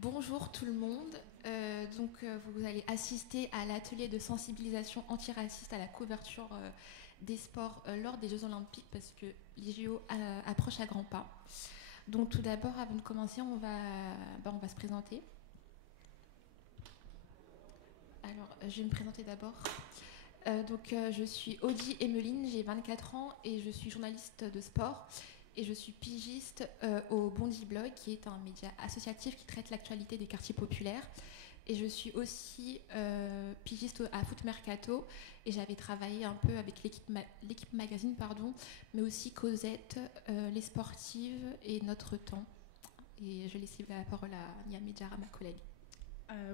Bonjour tout le monde. Vous allez assister à l'atelier de sensibilisation antiraciste à la couverture des sports lors des Jeux Olympiques parce que les JO approchent à grands pas. Donc tout d'abord, avant de commencer, on va se présenter. Alors, je vais me présenter d'abord. Je suis Audie Emeline, j'ai 24 ans et je suis journaliste de sport. Et je suis pigiste au Bondi Blog, qui est un média associatif qui traite l'actualité des quartiers populaires. Et je suis aussi pigiste à Foot Mercato. Et j'avais travaillé un peu avec l'équipe magazine, mais aussi Cosette, Les Sportives et Notre Temps. Et je laisse la parole à Niamé Diarra, ma collègue.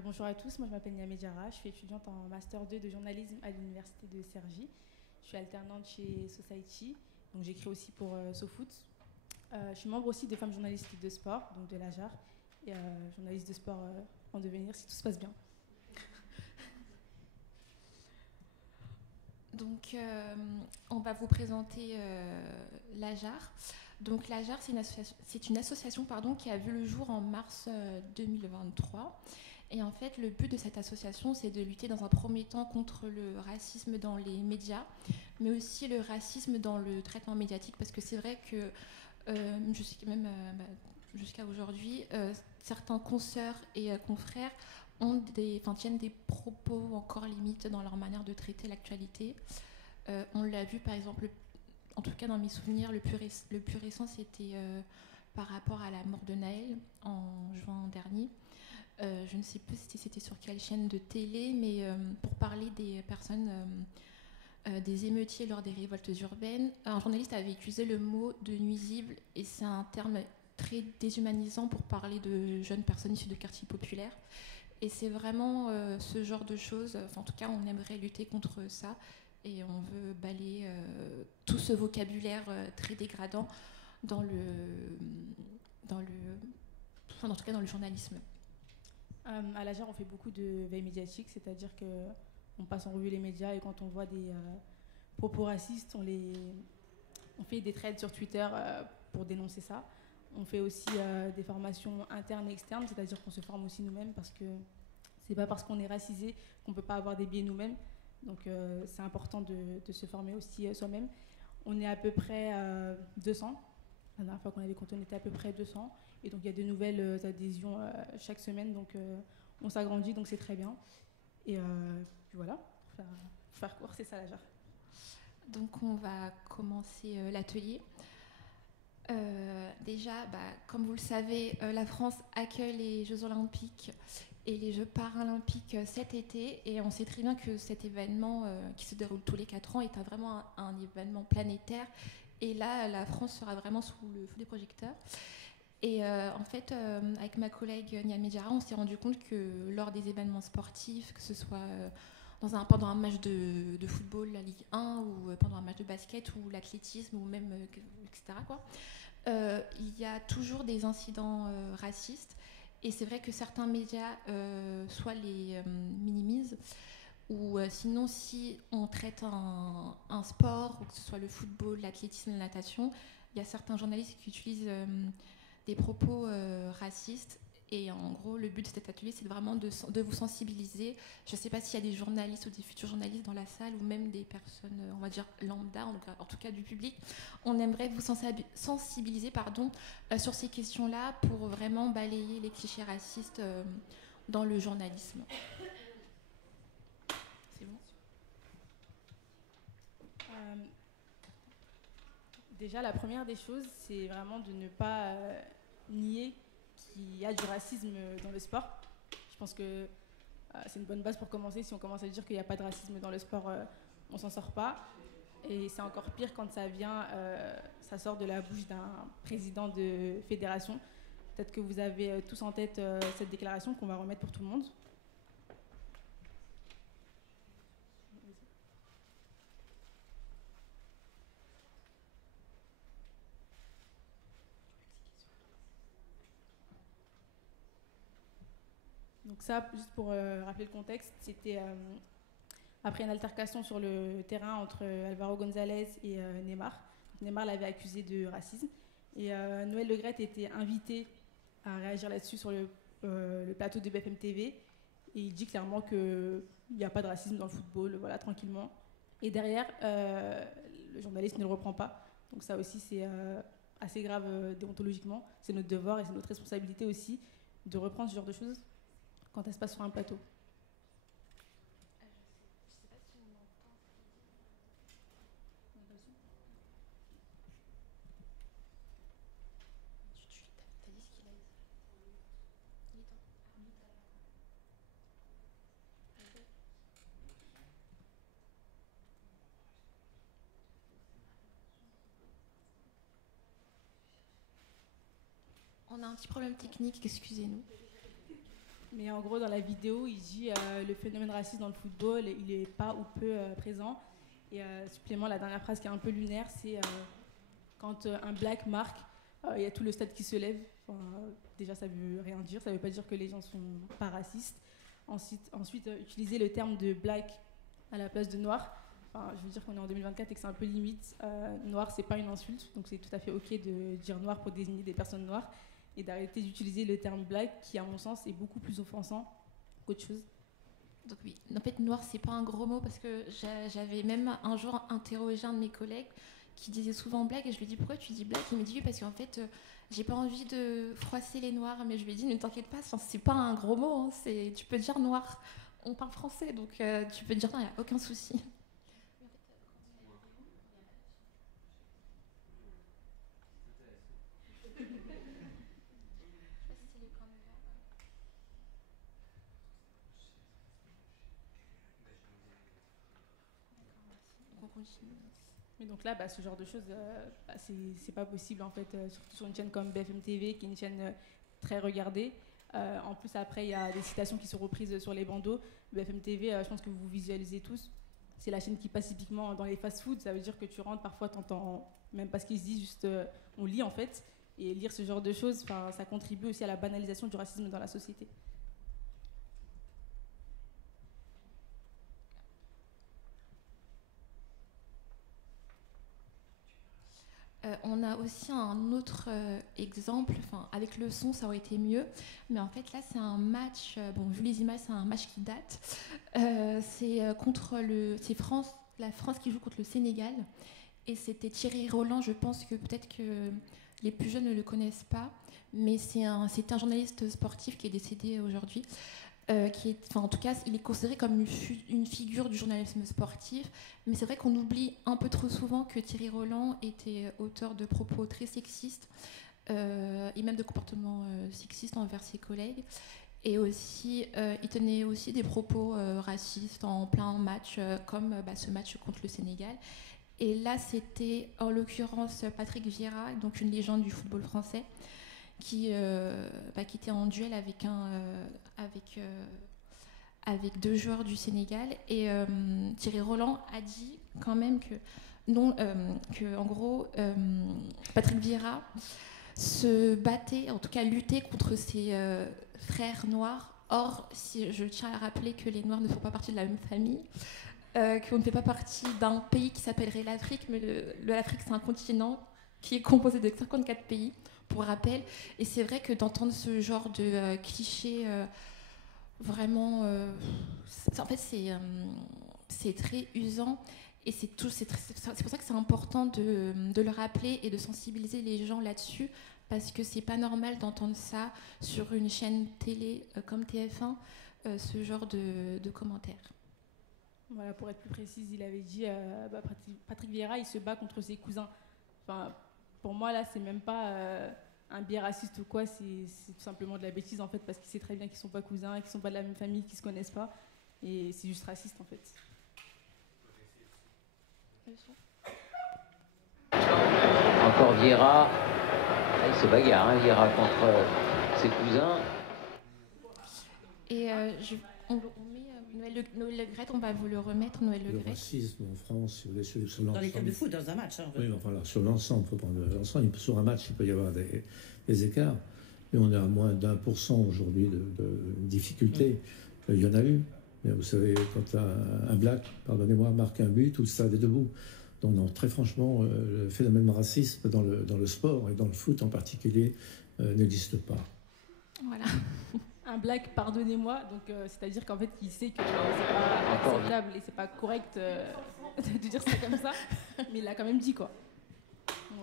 Bonjour à tous, moi je m'appelle Niamé Diarra, je suis étudiante en Master 2 de journalisme à l'université de Cergy. Je suis alternante chez Society, donc j'écris aussi pour SoFoot. Je suis membre aussi de Femmes journalistes de sport, donc de l'AJAR, et journaliste de sport en devenir si tout se passe bien. Donc, on va vous présenter l'AJAR. Donc, l'AJAR, c'est une association qui a vu le jour en mars 2023. Et en fait, le but de cette association, c'est de lutter dans un premier temps contre le racisme dans les médias, mais aussi le racisme dans le traitement médiatique, parce que c'est vrai que je sais que même jusqu'à aujourd'hui, certains consoeurs et confrères tiennent des propos encore limites dans leur manière de traiter l'actualité. On l'a vu par exemple, en tout cas dans mes souvenirs, le plus récent c'était par rapport à la mort de Naël en juin dernier. Je ne sais plus si c'était sur quelle chaîne de télé, mais pour parler des personnes, des émeutiers lors des révoltes urbaines, un journaliste avait utilisé le mot de nuisible, et c'est un terme très déshumanisant pour parler de jeunes personnes issues de quartiers populaires. Et c'est vraiment ce genre de choses, en tout cas on aimerait lutter contre ça, et on veut balayer tout ce vocabulaire très dégradant en tout cas dans le journalisme. À l'AJAR, on fait beaucoup de veille médiatique, c'est-à-dire qu'on passe en revue les médias et quand on voit des propos racistes, on fait des threads sur Twitter pour dénoncer ça. On fait aussi des formations internes et externes, c'est-à-dire qu'on se forme aussi nous-mêmes parce que c'est pas parce qu'on est racisé qu'on peut pas avoir des biais nous-mêmes. Donc c'est important de se former aussi soi-même. On est à peu près 200. La dernière fois qu'on avait compté, on était à peu près 200. Et donc il y a de nouvelles adhésions chaque semaine. Donc on s'agrandit, donc c'est très bien. Et puis voilà, pour faire court, c'est ça l'AJAR. Donc on va commencer l'atelier. Déjà, comme vous le savez, la France accueille les Jeux Olympiques et les Jeux Paralympiques cet été. Et on sait très bien que cet événement qui se déroule tous les 4 ans est vraiment un événement planétaire. Et là, la France sera vraiment sous le feu des projecteurs. Et en fait, avec ma collègue Niamé Diarra, on s'est rendu compte que lors des événements sportifs, que ce soit pendant un match de football, la Ligue 1, ou pendant un match de basket, ou l'athlétisme, ou même, etc., il y a toujours des incidents racistes. Et c'est vrai que certains médias soit les minimisent, ou sinon, si on traite un sport, ou que ce soit le football, l'athlétisme, la natation, il y a certains journalistes qui utilisent des propos racistes. Et en gros, le but de cet atelier, c'est vraiment de vous sensibiliser. Je ne sais pas s'il y a des journalistes ou des futurs journalistes dans la salle, ou même des personnes, on va dire, lambda, en tout cas du public. On aimerait vous sensibiliser sur ces questions-là pour vraiment balayer les clichés racistes dans le journalisme. C'est bon. Déjà, la première des choses, c'est vraiment de ne pas nier qu'il y a du racisme dans le sport. Je pense que c'est une bonne base pour commencer. Si on commence à dire qu'il n'y a pas de racisme dans le sport, on s'en sort pas. Et c'est encore pire quand ça sort de la bouche d'un président de fédération. Peut-être que vous avez tous en tête cette déclaration qu'on va remettre pour tout le monde. Donc ça, juste pour rappeler le contexte, c'était après une altercation sur le terrain entre Alvaro González et Neymar. Neymar l'avait accusé de racisme. Et Noël Le Graët était invité à réagir là-dessus sur le le plateau de BFM TV et il dit clairement qu'il n'y a pas de racisme dans le football, voilà, tranquillement. Et derrière, le journaliste ne le reprend pas. Donc ça aussi, c'est assez grave déontologiquement. C'est notre devoir et c'est notre responsabilité aussi de reprendre ce genre de choses quand ça se passe sur un plateau. On a un petit problème technique, excusez-nous. Mais en gros, dans la vidéo, il dit le phénomène raciste dans le football, il n'est pas ou peu présent. Et supplément, la dernière phrase qui est un peu lunaire, c'est quand un black marque, il y a tout le stade qui se lève. Enfin, déjà, ça veut rien dire. Ça veut pas dire que les gens sont pas racistes. Ensuite, utiliser le terme de black à la place de noir. Enfin, je veux dire qu'on est en 2024 et que c'est un peu limite. Noir, c'est pas une insulte, donc c'est tout à fait ok de dire noir pour désigner des personnes noires et d'arrêter d'utiliser le terme black qui, à mon sens, est beaucoup plus offensant qu'autre chose. Donc oui, en fait, noir, c'est pas un gros mot parce que j'avais même un jour interrogé un de mes collègues qui disait souvent black et je lui ai dit pourquoi tu dis black. Il me dit oui parce qu'en fait, j'ai pas envie de froisser les noirs, mais je lui ai dit ne t'inquiète pas, c'est pas un gros mot, hein, tu peux dire noir. On parle français, donc tu peux dire non, il n'y a aucun souci. Et donc là, ce genre de choses, c'est pas possible en fait, surtout sur une chaîne comme BFM TV, qui est une chaîne très regardée. En plus, après, il y a des citations qui sont reprises sur les bandeaux. BFM TV, je pense que vous visualisez tous. C'est la chaîne qui passe typiquement dans les fast-foods. Ça veut dire que tu rentres, parfois, t'entends même pas ce qu'ils se disent, juste on lit en fait. Et lire ce genre de choses, ça contribue aussi à la banalisation du racisme dans la société. On a aussi un autre exemple, avec le son ça aurait été mieux, mais en fait là c'est un match, vu les images c'est un match qui date, c'est la France qui joue contre le Sénégal, et c'était Thierry Roland, je pense que peut-être que les plus jeunes ne le connaissent pas, mais c'était un journaliste sportif qui est décédé aujourd'hui. En tout cas, il est considéré comme une figure du journalisme sportif, mais c'est vrai qu'on oublie un peu trop souvent que Thierry Roland était auteur de propos très sexistes et même de comportements sexistes envers ses collègues, et aussi il tenait aussi des propos racistes en plein match, comme ce match contre le Sénégal. Et là, c'était en l'occurrence Patrick Vieira, donc une légende du football français, qui était en duel avec deux joueurs du Sénégal, et Thierry Roland a dit quand même que en gros Patrick Vieira se battait, en tout cas luttait contre ses frères noirs. Or, si je tiens à rappeler que les Noirs ne font pas partie de la même famille, qu'on ne fait pas partie d'un pays qui s'appellerait l'Afrique, mais l'Afrique c'est un continent qui est composé de 54 pays, pour rappel. Et c'est vrai que d'entendre ce genre de clichés, vraiment, en fait c'est très usant, et c'est pour ça que c'est important de le rappeler et de sensibiliser les gens là-dessus, parce que c'est pas normal d'entendre ça sur une chaîne télé comme TF1, ce genre de commentaires. Voilà, pour être plus précise, il avait dit Patrick Vieira, il se bat contre ses cousins. Pour moi, là, c'est même pas un biais raciste ou quoi, c'est tout simplement de la bêtise en fait, parce qu'il sait très bien qu'ils sont pas cousins, qu'ils sont pas de la même famille, qu'ils se connaissent pas, et c'est juste raciste en fait. Encore Vieira, il se bagarre, Vieira contre ses cousins. Et on met Noël Le Graët, on va vous le remettre, Noël Le Graët. Le racisme en France, sur l'ensemble. Dans les clubs de foot, dans un match. Oui, enfin, alors, sur l'ensemble, il faut prendre l'ensemble. Sur un match, il peut y avoir des écarts, mais on est à moins d'1% aujourd'hui de difficultés. Il y en a eu. Mais vous savez, quand un black, pardonnez-moi, marque un but, tout le stade est debout. Donc, non, très franchement, le phénomène racisme dans le sport et dans le foot en particulier n'existe pas. Voilà. un black, pardonnez-moi, donc c'est-à-dire qu'en fait il sait que c'est pas acceptable et c'est pas correct de dire ça comme ça, mais il l'a quand même dit quoi. Donc,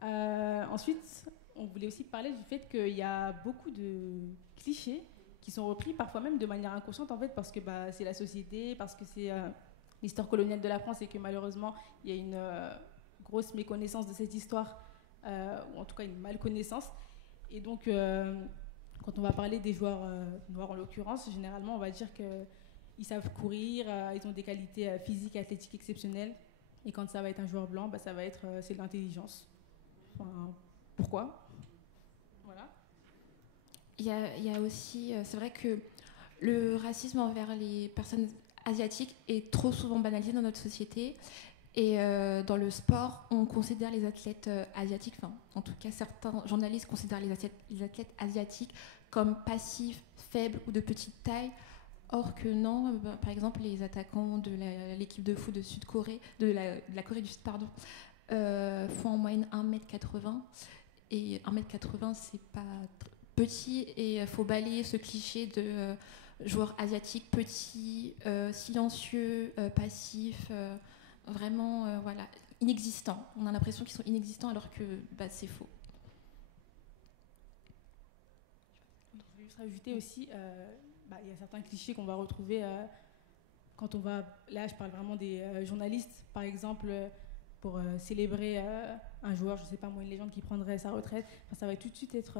voilà. Ensuite, on voulait aussi parler du fait qu'il y a beaucoup de clichés qui sont repris parfois même de manière inconsciente en fait parce que c'est la société, parce que c'est l'histoire coloniale de la France et que malheureusement il y a une grosse méconnaissance de cette histoire ou en tout cas une malconnaissance. Et donc, quand on va parler des joueurs noirs en l'occurrence, généralement, on va dire qu'ils savent courir, ils ont des qualités physiques et athlétiques exceptionnelles. Et quand ça va être un joueur blanc, ça va être c'est de l'intelligence. Enfin, pourquoi ? Voilà. Il y a aussi, c'est vrai que le racisme envers les personnes asiatiques est trop souvent banalisé dans notre société. Et dans le sport, on considère les athlètes asiatiques, enfin, en tout cas, certains journalistes considèrent les athlètes asiatiques comme passifs, faibles ou de petite taille. Or que non, par exemple, les attaquants de l'équipe de foot de Sud-Corée, de la Corée du Sud, pardon, font en moyenne 1m80. Et 1m80, c'est pas petit. Et il faut balayer ce cliché de joueurs asiatiques petits, silencieux, passifs. Vraiment, voilà, inexistants. On a l'impression qu'ils sont inexistants alors que c'est faux. Je voulais juste rajouter aussi, il y a certains clichés qu'on va retrouver quand on va... Là, je parle vraiment des journalistes, par exemple, pour célébrer un joueur, je ne sais pas moi, une légende qui prendrait sa retraite. Enfin, ça va tout de suite être...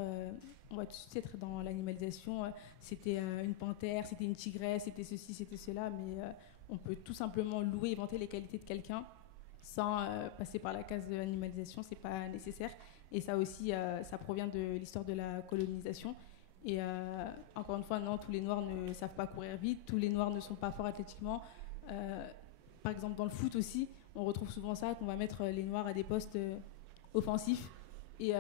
on va tout de suite être dans l'animalisation. C'était une panthère, c'était une tigresse, c'était ceci, c'était cela, mais... on peut tout simplement louer et vanter les qualités de quelqu'un sans passer par la case de l'animalisation, c'est pas nécessaire. Et ça aussi, ça provient de l'histoire de la colonisation. Et encore une fois, non, tous les Noirs ne savent pas courir vite, tous les Noirs ne sont pas forts athlétiquement. Par exemple, dans le foot aussi, on retrouve souvent ça, qu'on va mettre les Noirs à des postes offensifs et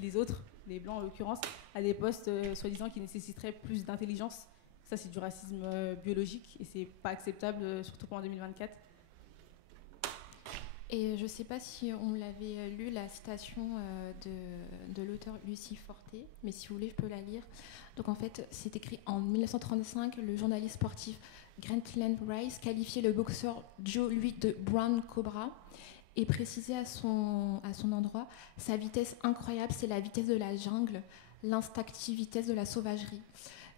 les autres, les Blancs en l'occurrence, à des postes soi-disant qui nécessiteraient plus d'intelligence. Ça, c'est du racisme biologique et c'est pas acceptable, surtout pas en 2024. Et je sais pas si on l'avait lu, la citation de l'auteur Lucie Forté, mais si vous voulez, je peux la lire. Donc en fait, c'est écrit en 1935, le journaliste sportif Grantland Rice qualifiait le boxeur Joe Louis de Brown Cobra et précisait à son endroit sa vitesse incroyable, c'est la vitesse de la jungle, l'instinctive vitesse de la sauvagerie.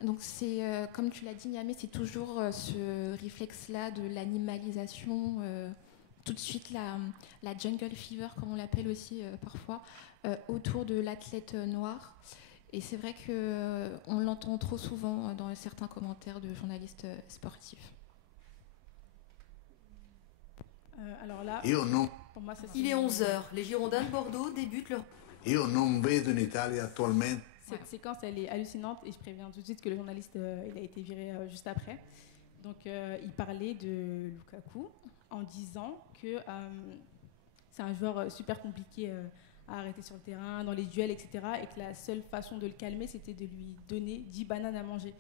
Donc c'est, comme tu l'as dit Niamey, c'est toujours ce réflexe-là de l'animalisation, tout de suite la jungle fever, comme on l'appelle aussi parfois, autour de l'athlète noir. Et c'est vrai qu'on l'entend trop souvent dans certains commentaires de journalistes sportifs. Alors là, pour moi, il est 11h, les Girondins de Bordeaux débutent leur... Io non vedo in Italia attualmente. Cette séquence, elle est hallucinante et je préviens tout de suite que le journaliste, il a été viré juste après. Donc, il parlait de Lukaku en disant que c'est un joueur super compliqué à arrêter sur le terrain, dans les duels, etc. Et que la seule façon de le calmer, c'était de lui donner 10 bananes à manger.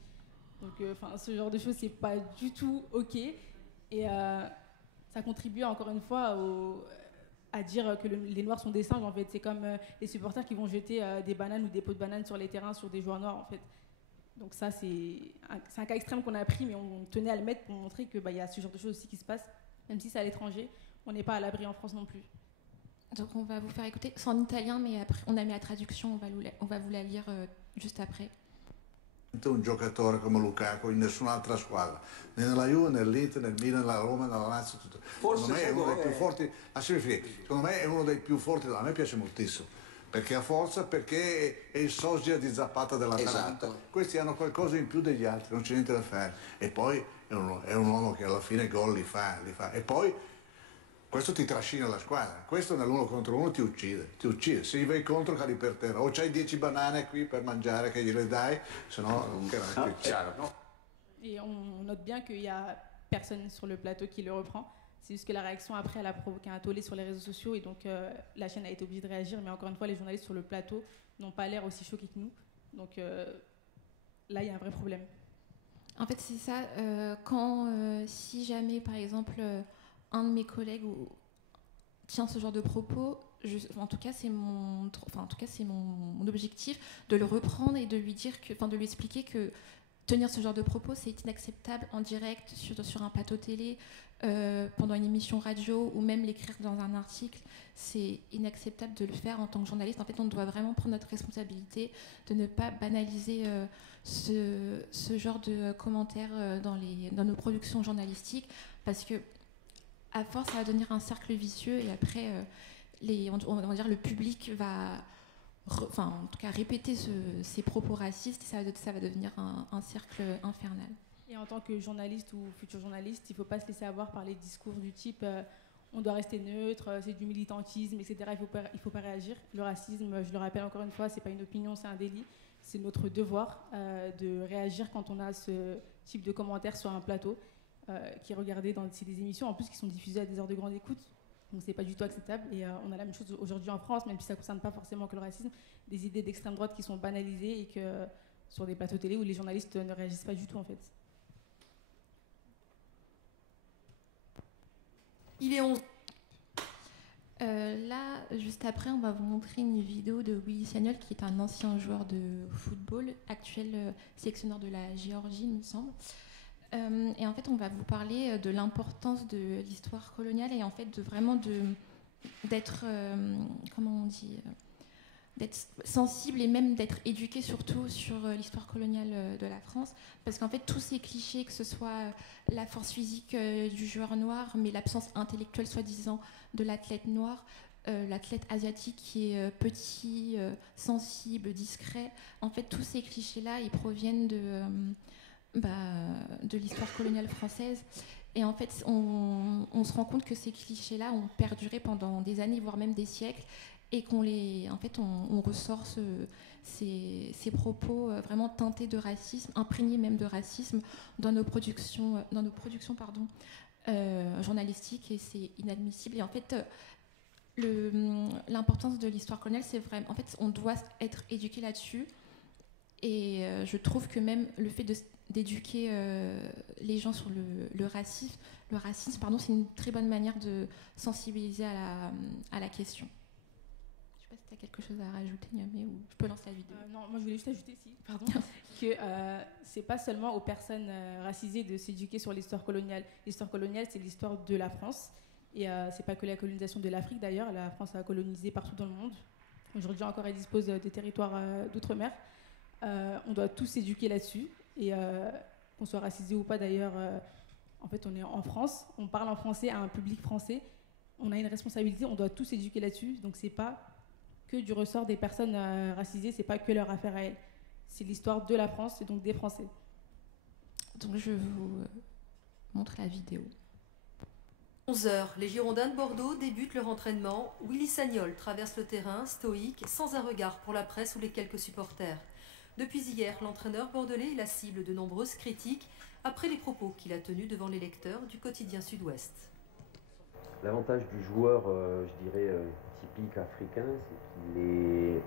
Donc, ce genre de choses, c'est pas du tout OK. Et ça contribue encore une fois à dire que les Noirs sont des singes, en fait. C'est comme les supporters qui vont jeter des bananes ou des pots de bananes sur les terrains, sur des joueurs noirs, en fait. Donc ça, c'est un cas extrême qu'on a pris, mais on tenait à le mettre pour montrer qu'il y a ce genre de choses aussi qui se passent, même si c'est à l'étranger. On n'est pas à l'abri en France non plus. Donc on va vous faire écouter, c'est en italien, mais après, on a mis la traduction, on va vous la lire juste après. Un giocatore come Lukaku in nessun'altra squadra, né nella Juve, né nell'Inter, nel Milan, nella Roma, nella Lazio, tutto. Secondo me è uno dei più forti, secondo me è uno dei più forti, a me piace moltissimo, perché ha forza, perché è il sosia di Zapata dell'Atalanta. Esatto. Questi hanno qualcosa in più degli altri, non c'è niente da fare. E poi è un uomo che alla fine gol li fa. E poi questo ti trascina la squadra, questo nell'1 contro 1 ti uccide, se gli vai contro cadi per terra, o c'hai 10 banane qui per mangiare che gliele dai, se no è chiaro, no? Et on note bien qu'il y a personne sur le plateau qui le reprend, c'est juste que la réaction après elle a provoqué un tollé sur les réseaux sociaux et donc la chaîne a été obligée de réagir, mais encore une fois les journalistes sur le plateau n'ont pas l'air aussi choqués que nous, donc là il y a un vrai problème. En fait c'est ça, si jamais par exemple un de mes collègues tient ce genre de propos, en tout cas, c'est mon objectif de le reprendre et de lui de lui expliquer que tenir ce genre de propos, c'est inacceptable en direct sur un plateau télé, pendant une émission radio, ou même l'écrire dans un article. C'est inacceptable de le faire en tant que journaliste. En fait, on doit vraiment prendre notre responsabilité de ne pas banaliser ce genre de commentaires dans nos productions journalistiques, parce que à force, ça va devenir un cercle vicieux, et après, on va dire, le public va en tout cas répéter ces propos racistes, et ça va devenir un cercle infernal. Et en tant que journaliste ou futur journaliste, il ne faut pas se laisser avoir par les discours du type on doit rester neutre, c'est du militantisme, etc. Il ne faut pas réagir. Le racisme, je le rappelle encore une fois, ce n'est pas une opinion, c'est un délit. C'est notre devoir de réagir quand on a ce type de commentaires sur un plateau qui est regardé dans des émissions, en plus qui sont diffusées à des heures de grande écoute. Donc c'est pas du tout acceptable, et on a la même chose aujourd'hui en France, même si ça ne concerne pas forcément que le racisme, des idées d'extrême droite qui sont banalisées, et que sur des plateaux télé où les journalistes ne réagissent pas du tout en fait. Il est 11. Là, juste après, on va vous montrer une vidéo de Willy Sagnol, qui est un ancien joueur de football, actuel sélectionneur de la Géorgie, il me semble. Et en fait, on va vous parler de l'importance de l'histoire coloniale, et en fait d'être comment on dit, d'être sensible, et même d'être éduqué surtout sur l'histoire coloniale de la France, parce qu'en fait tous ces clichés, que ce soit la force physique du joueur noir, mais l'absence intellectuelle soi-disant de l'athlète noir, l'athlète asiatique qui est petit, sensible, discret, en fait tous ces clichés-là, ils proviennent de l'histoire coloniale française. Et en fait, on se rend compte que ces clichés-là ont perduré pendant des années, voire même des siècles, et on ressort ces propos vraiment teintés de racisme, imprégnés même de racisme, dans nos productions journalistiques, et c'est inadmissible. Et en fait, l'importance de l'histoire coloniale, c'est vraiment, en fait, on doit être éduqué là-dessus. Et je trouve que même le fait d'éduquer les gens sur le racisme, c'est une très bonne manière de sensibiliser à la question. Je ne sais pas si tu as quelque chose à rajouter, Niamey, ou je peux lancer la vidéo. Non, moi je voulais juste ajouter que c'est pas seulement aux personnes racisées de s'éduquer sur l'histoire coloniale. L'histoire coloniale, c'est l'histoire de la France. Et c'est pas que la colonisation de l'Afrique d'ailleurs. La France a colonisé partout dans le monde. Aujourd'hui encore, elle dispose des territoires d'outre-mer. On doit tous s'éduquer là-dessus, et qu'on soit racisé ou pas d'ailleurs, en fait on est en France, on parle en français à un public français, on a une responsabilité, on doit tous s'éduquer là-dessus. Donc c'est pas que du ressort des personnes racisées, c'est pas que leur affaire à elles, c'est l'histoire de la France et donc des Français. Donc je vous montre la vidéo. 11h, les Girondins de Bordeaux débutent leur entraînement. Willy Sagnol traverse le terrain, stoïque, sans un regard pour la presse ou les quelques supporters. Depuis hier, l'entraîneur bordelais est la cible de nombreuses critiques après les propos qu'il a tenus devant les lecteurs du quotidien Sud-Ouest. L'avantage du joueur, je dirais, typique africain, c'est qu'il est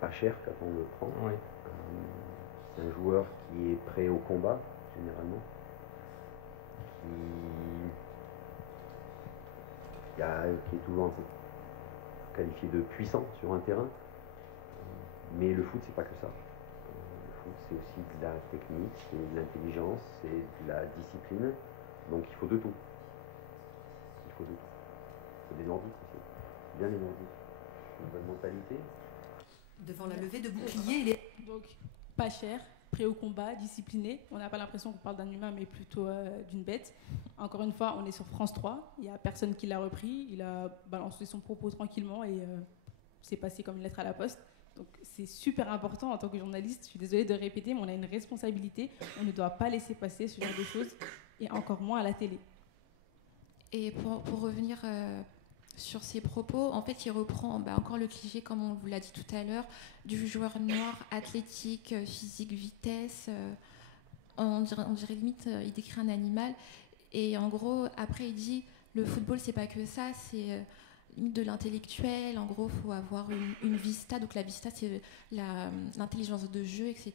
pas cher quand on le prend. Oui. C'est un joueur qui est prêt au combat, généralement, qui est toujours un peu qualifié de puissant sur un terrain. Mais le foot, c'est pas que ça. C'est aussi de la technique, c'est de l'intelligence, c'est de la discipline. Donc il faut de tout. Il faut des Nordiques aussi. Bien les Nordiques. Une bonne mentalité. Devant la levée de bouclier, il est... Donc pas cher, prêt au combat, discipliné. On n'a pas l'impression qu'on parle d'un humain, mais plutôt d'une bête. Encore une fois, on est sur France 3. Il n'y a personne qui l'a repris. Il a balancé son propos tranquillement, et c'est passé comme une lettre à la poste. Donc c'est super important en tant que journaliste, je suis désolée de répéter, mais on a une responsabilité, on ne doit pas laisser passer ce genre de choses, et encore moins à la télé. Et pour revenir sur ses propos, en fait il reprend encore le cliché, comme on vous l'a dit tout à l'heure, du joueur noir, athlétique, physique, vitesse, on dirait limite, il décrit un animal, et en gros après il dit le football c'est pas que ça, c'est... limite de l'intellectuel, en gros, il faut avoir une vista, donc la vista, c'est l'intelligence de jeu, etc.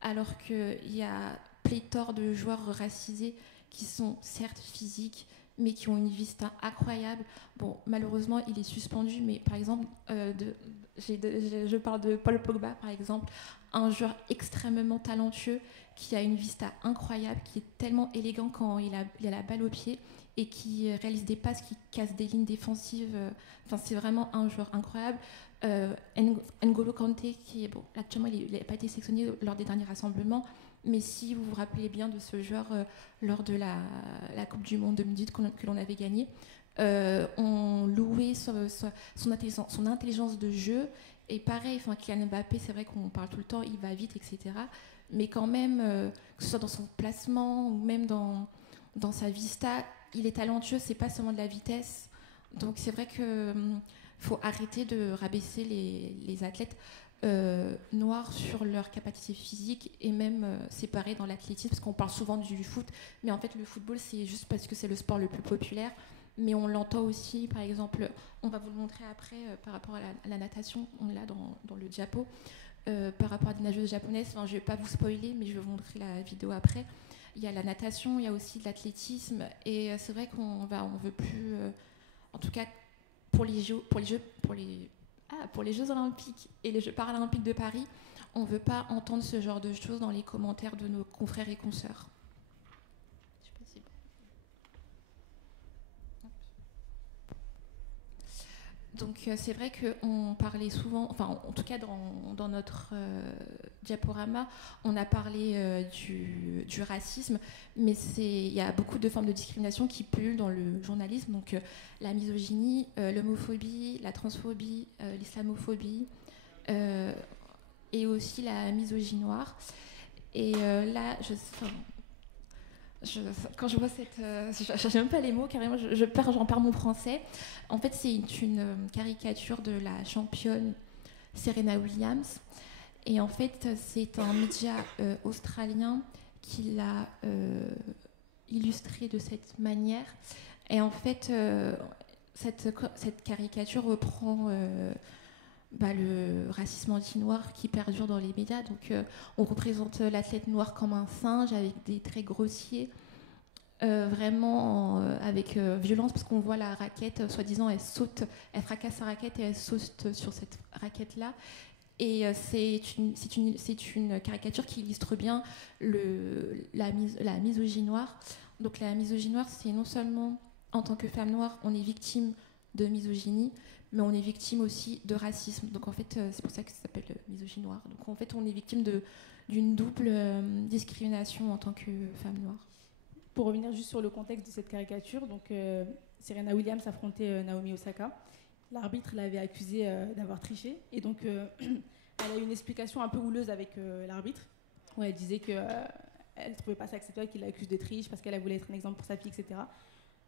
Alors qu'il y a pléthore de joueurs racisés qui sont certes physiques, mais qui ont une vista incroyable. Bon, malheureusement, il est suspendu, mais par exemple, je parle de Paul Pogba, par exemple, un joueur extrêmement talentueux qui a une vista incroyable, qui est tellement élégant quand il a la balle au pied et qui réalise des passes, qui casse des lignes défensives. Enfin, c'est vraiment un joueur incroyable. N'Golo Kanté, qui est bon, actuellement il n'a pas été sélectionné lors des derniers rassemblements, mais si vous vous rappelez bien de ce joueur lors de la Coupe du Monde 2018 que l'on avait gagnée, on louait son intelligence de jeu. Et pareil, Kylian Mbappé, c'est vrai qu'on parle tout le temps, il va vite, etc. Mais quand même, que ce soit dans son placement ou même dans sa vista, il est talentueux, c'est pas seulement de la vitesse. Donc c'est vrai que faut arrêter de rabaisser les athlètes noirs sur leur capacité physique et même séparer dans l'athlétisme, parce qu'on parle souvent du foot, mais en fait le football c'est juste parce que c'est le sport le plus populaire, mais on l'entend aussi, par exemple, on va vous le montrer après par rapport à la natation, on l'a dans le diapo, par rapport à des nageuses japonaises, je ne vais pas vous spoiler, mais je vais vous montrer la vidéo après. Il y a la natation, il y a aussi de l'athlétisme, et c'est vrai qu'on veut plus, en tout cas pour les Jeux Olympiques et les Jeux Paralympiques de Paris, on ne veut pas entendre ce genre de choses dans les commentaires de nos confrères et consoeurs. Donc c'est vrai qu'on parlait souvent, enfin en tout cas dans notre diaporama, on a parlé du racisme, mais il y a beaucoup de formes de discrimination qui pullulent dans le journalisme, donc la misogynie, l'homophobie, la transphobie, l'islamophobie et aussi la misogynie noire. Et là, quand je vois je n'ai même pas les mots, carrément, j'en perds mon français. En fait, c'est une caricature de la championne Serena Williams. Et en fait, c'est un média australien qui l'a illustré de cette manière. Et en fait, cette caricature reprend le racisme anti-noir qui perdure dans les médias. Donc on représente l'athlète noir comme un singe avec des traits grossiers, vraiment avec violence, parce qu'on voit la raquette, soi-disant elle fracasse sa raquette et elle saute sur cette raquette-là. Et c'est une caricature qui illustre bien la misogynie noire. Donc la misogynie noire, c'est non seulement en tant que femme noire, on est victime de misogynie, mais on est victime aussi de racisme. Donc en fait, c'est pour ça que ça s'appelle misogynie noire. Donc en fait, on est victime d'une double discrimination en tant que femme noire. Pour revenir juste sur le contexte de cette caricature, donc Serena Williams affrontait Naomi Osaka. L'arbitre l'avait accusée d'avoir triché, et donc elle a eu une explication un peu houleuse avec l'arbitre, où elle disait qu'elle ne trouvait pas ça acceptable qu'il l'accuse de triche parce qu'elle voulait être un exemple pour sa fille, etc.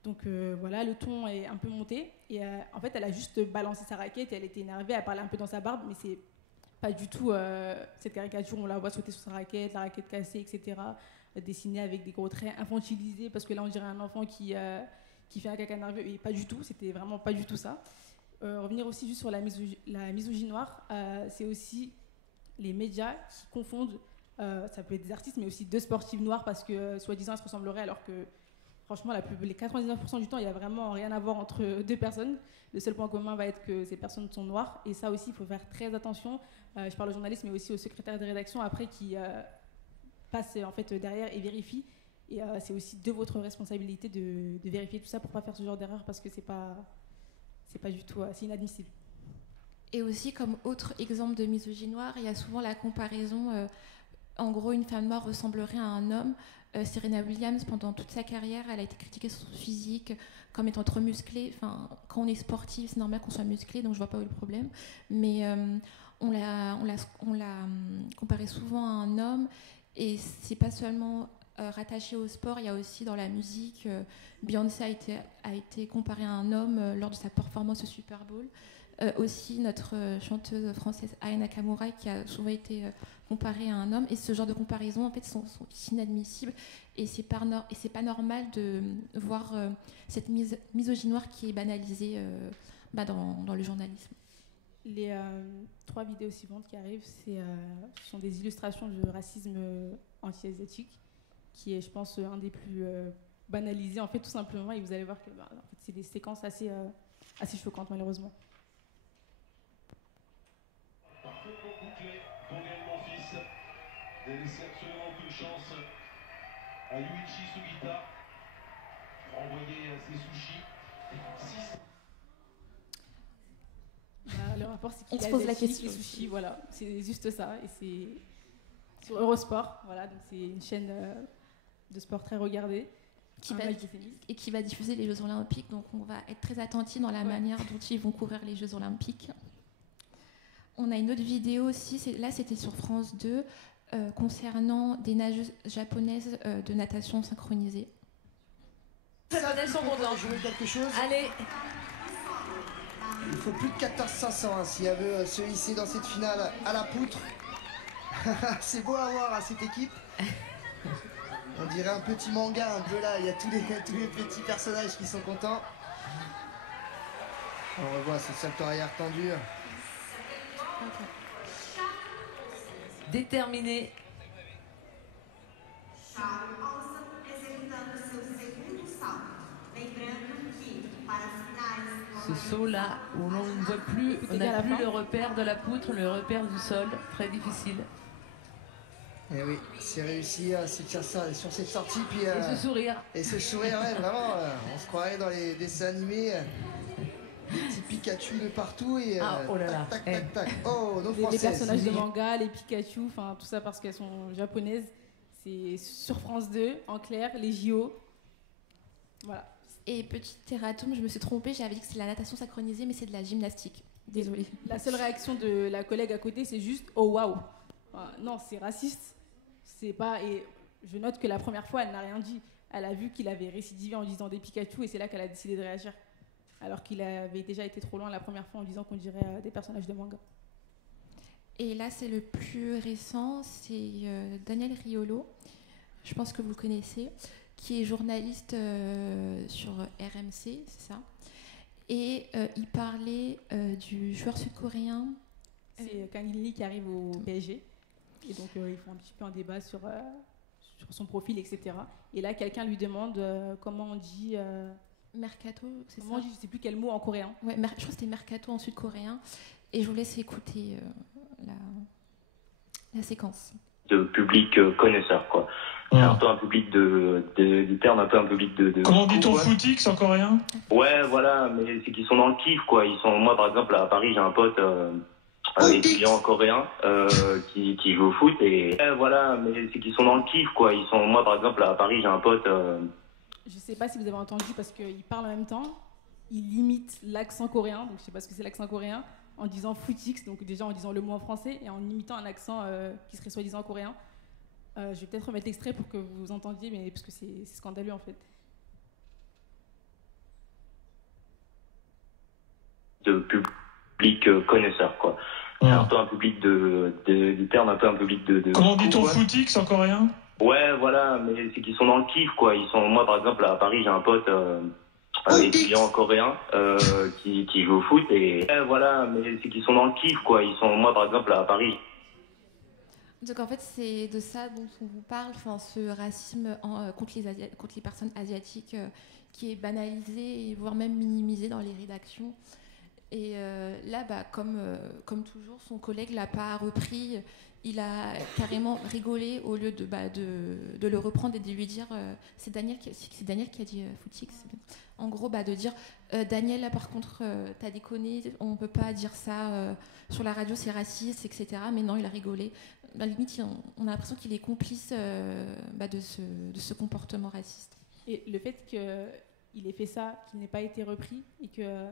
Donc voilà, le ton est un peu monté, et en fait elle a juste balancé sa raquette et elle était énervée, elle parlait un peu dans sa barbe, mais c'est pas du tout cette caricature où on la voit sauter sur sa raquette, la raquette cassée, etc., dessinée avec des gros traits infantilisés, parce que là on dirait un enfant qui fait un caca nerveux, et pas du tout, c'était vraiment pas du tout ça. Revenir aussi juste sur la misogynie noire, c'est aussi les médias qui confondent, ça peut être des artistes mais aussi deux sportives noires, parce que soi-disant elles se ressembleraient, alors que franchement, les 99% du temps, il n'y a vraiment rien à voir entre deux personnes. Le seul point commun va être que ces personnes sont noires. Et ça aussi, il faut faire très attention. Je parle aux journalistes, mais aussi aux secrétaires de rédaction après qui passent en fait, derrière et vérifient. Et c'est aussi de votre responsabilité de vérifier tout ça pour ne pas faire ce genre d'erreur, parce que c'est pas du tout... c'est inadmissible. Et aussi, comme autre exemple de misogynie noire, il y a souvent la comparaison... en gros, une femme noire ressemblerait à un homme. Serena Williams, pendant toute sa carrière, elle a été critiquée sur son physique comme étant trop musclée. Enfin, quand on est sportif, c'est normal qu'on soit musclé, donc je vois pas où est le problème. Mais on l'a comparée souvent à un homme, et c'est pas seulement rattaché au sport. Il y a aussi dans la musique, Beyoncé a été comparée à un homme lors de sa performance au Super Bowl. Aussi notre chanteuse française Aya Nakamura, qui a souvent été comparée à un homme, et ce genre de comparaison en fait sont inadmissibles, et c'est pas normal de voir cette misogynie noire qui est banalisée dans le journalisme. Les 3 vidéos suivantes qui arrivent, ce sont des illustrations du racisme anti-asiatique, qui est, je pense, un des plus banaliser en fait tout simplement, et vous allez voir que en fait, c'est des séquences assez choquantes malheureusement. Parfaitement bouclé pour Gaël Monfils. Ne laissez absolument aucune chance à Yuichi Sugita pour envoyer ses sushis. Le rapport, c'est qu'il se pose la question. Les sushis, voilà, c'est juste ça, et c'est sur Eurosport, voilà, donc c'est une chaîne de sport très regardée. Et qui va diffuser les Jeux Olympiques, donc on va être très attentifs dans la manière dont ils vont couvrir les Jeux Olympiques. On a une autre vidéo aussi, là c'était sur France 2, concernant des nageuses japonaises de natation synchronisée. Elles sont contentes. Jouer quelque chose. Allez. Il faut plus de 14 500 si elle veut se hisser dans cette finale à la poutre. C'est beau à voir cette équipe. On dirait un petit manga un peu là, il y a tous les petits personnages qui sont contents. On revoit ce salto arrière tendu. Déterminé. Ce saut-là, où l'on ne voit plus, on n'a plus le repère de la poutre, le repère du sol, très difficile. Et oui, c'est réussi à se tirer ça sur cette sortie. Puis, et ce sourire. Et ce sourire, ouais, vraiment, on se croirait dans les dessins animés. Des petits Pikachu de partout et oh là là. tac, tac, tac. Oh, nos les personnages de manga, les Pikachu, enfin tout ça parce qu'elles sont japonaises. C'est sur France 2, en clair, les JO. Voilà. Et petit erratum, je me suis trompée, j'avais dit que c'est la natation synchronisée, mais c'est de la gymnastique. Désolée. La seule réaction de la collègue à côté, c'est juste « Oh waouh !» Non, c'est raciste. C'est pas... Et je note que la première fois, elle n'a rien dit. Elle a vu qu'il avait récidivé en disant des Pikachu et c'est là qu'elle a décidé de réagir. Alors qu'il avait déjà été trop loin la première fois en disant qu'on dirait des personnages de manga. Et là, c'est le plus récent, c'est Daniel Riolo, je pense que vous le connaissez, qui est journaliste sur RMC, c'est ça. Et il parlait du joueur sud-coréen. C'est Kang In-lee qui arrive au PSG. Et donc, ils font un petit peu un débat sur son profil, etc. Et là, quelqu'un lui demande comment on dit... Mercato, c'est ça. Moi, je ne sais plus quel mot en coréen. Ouais, je crois que c'était mercato en sud-coréen. Et je vous laisse écouter la séquence. De public connaisseur, quoi. C'est un peu un public du terme, un peu un public de Comment dit-on footix en coréen? Ouais, voilà, mais c'est qu'ils sont dans le kiff, quoi. Moi, par exemple, à Paris, j'ai un pote étudiant coréen qui joue au foot et voilà, mais c'est qu'ils sont dans le kiff, quoi. Moi, par exemple, à Paris, j'ai un pote. Je sais pas si vous avez entendu parce qu'ils parlent en même temps. Ils imitent l'accent coréen, donc je sais pas ce que c'est l'accent coréen, en disant footix, donc déjà en disant le mot en français et en imitant un accent qui serait soi-disant coréen. Je vais peut-être remettre l'extrait pour que vous entendiez, mais parce que c'est scandaleux en fait. De public connaisseur, quoi. C'est un peu un public du terme, un peu un public de Comment dit-on footix en coréen? Ouais, voilà, mais c'est qu'ils sont dans le kiff, quoi. Moi, par exemple, à Paris, j'ai un pote étudiant coréen qui joue au foot et voilà, mais c'est qu'ils sont dans le kiff, quoi. Moi, par exemple, à Paris. Donc en fait, c'est de ça dont on vous parle, ce racisme contre les personnes asiatiques qui est banalisé et voire même minimisé dans les rédactions. Et là, comme toujours, son collègue l'a pas repris. Il a carrément rigolé au lieu de le reprendre et de lui dire c'est Daniel qui a dit footix. En gros, de dire Daniel, là par contre, t'as déconné, on peut pas dire ça sur la radio, c'est raciste, etc. Mais non, il a rigolé. À la limite, on a l'impression qu'il est complice de ce comportement raciste. Et le fait qu'il ait fait ça, qu'il n'ait pas été repris et que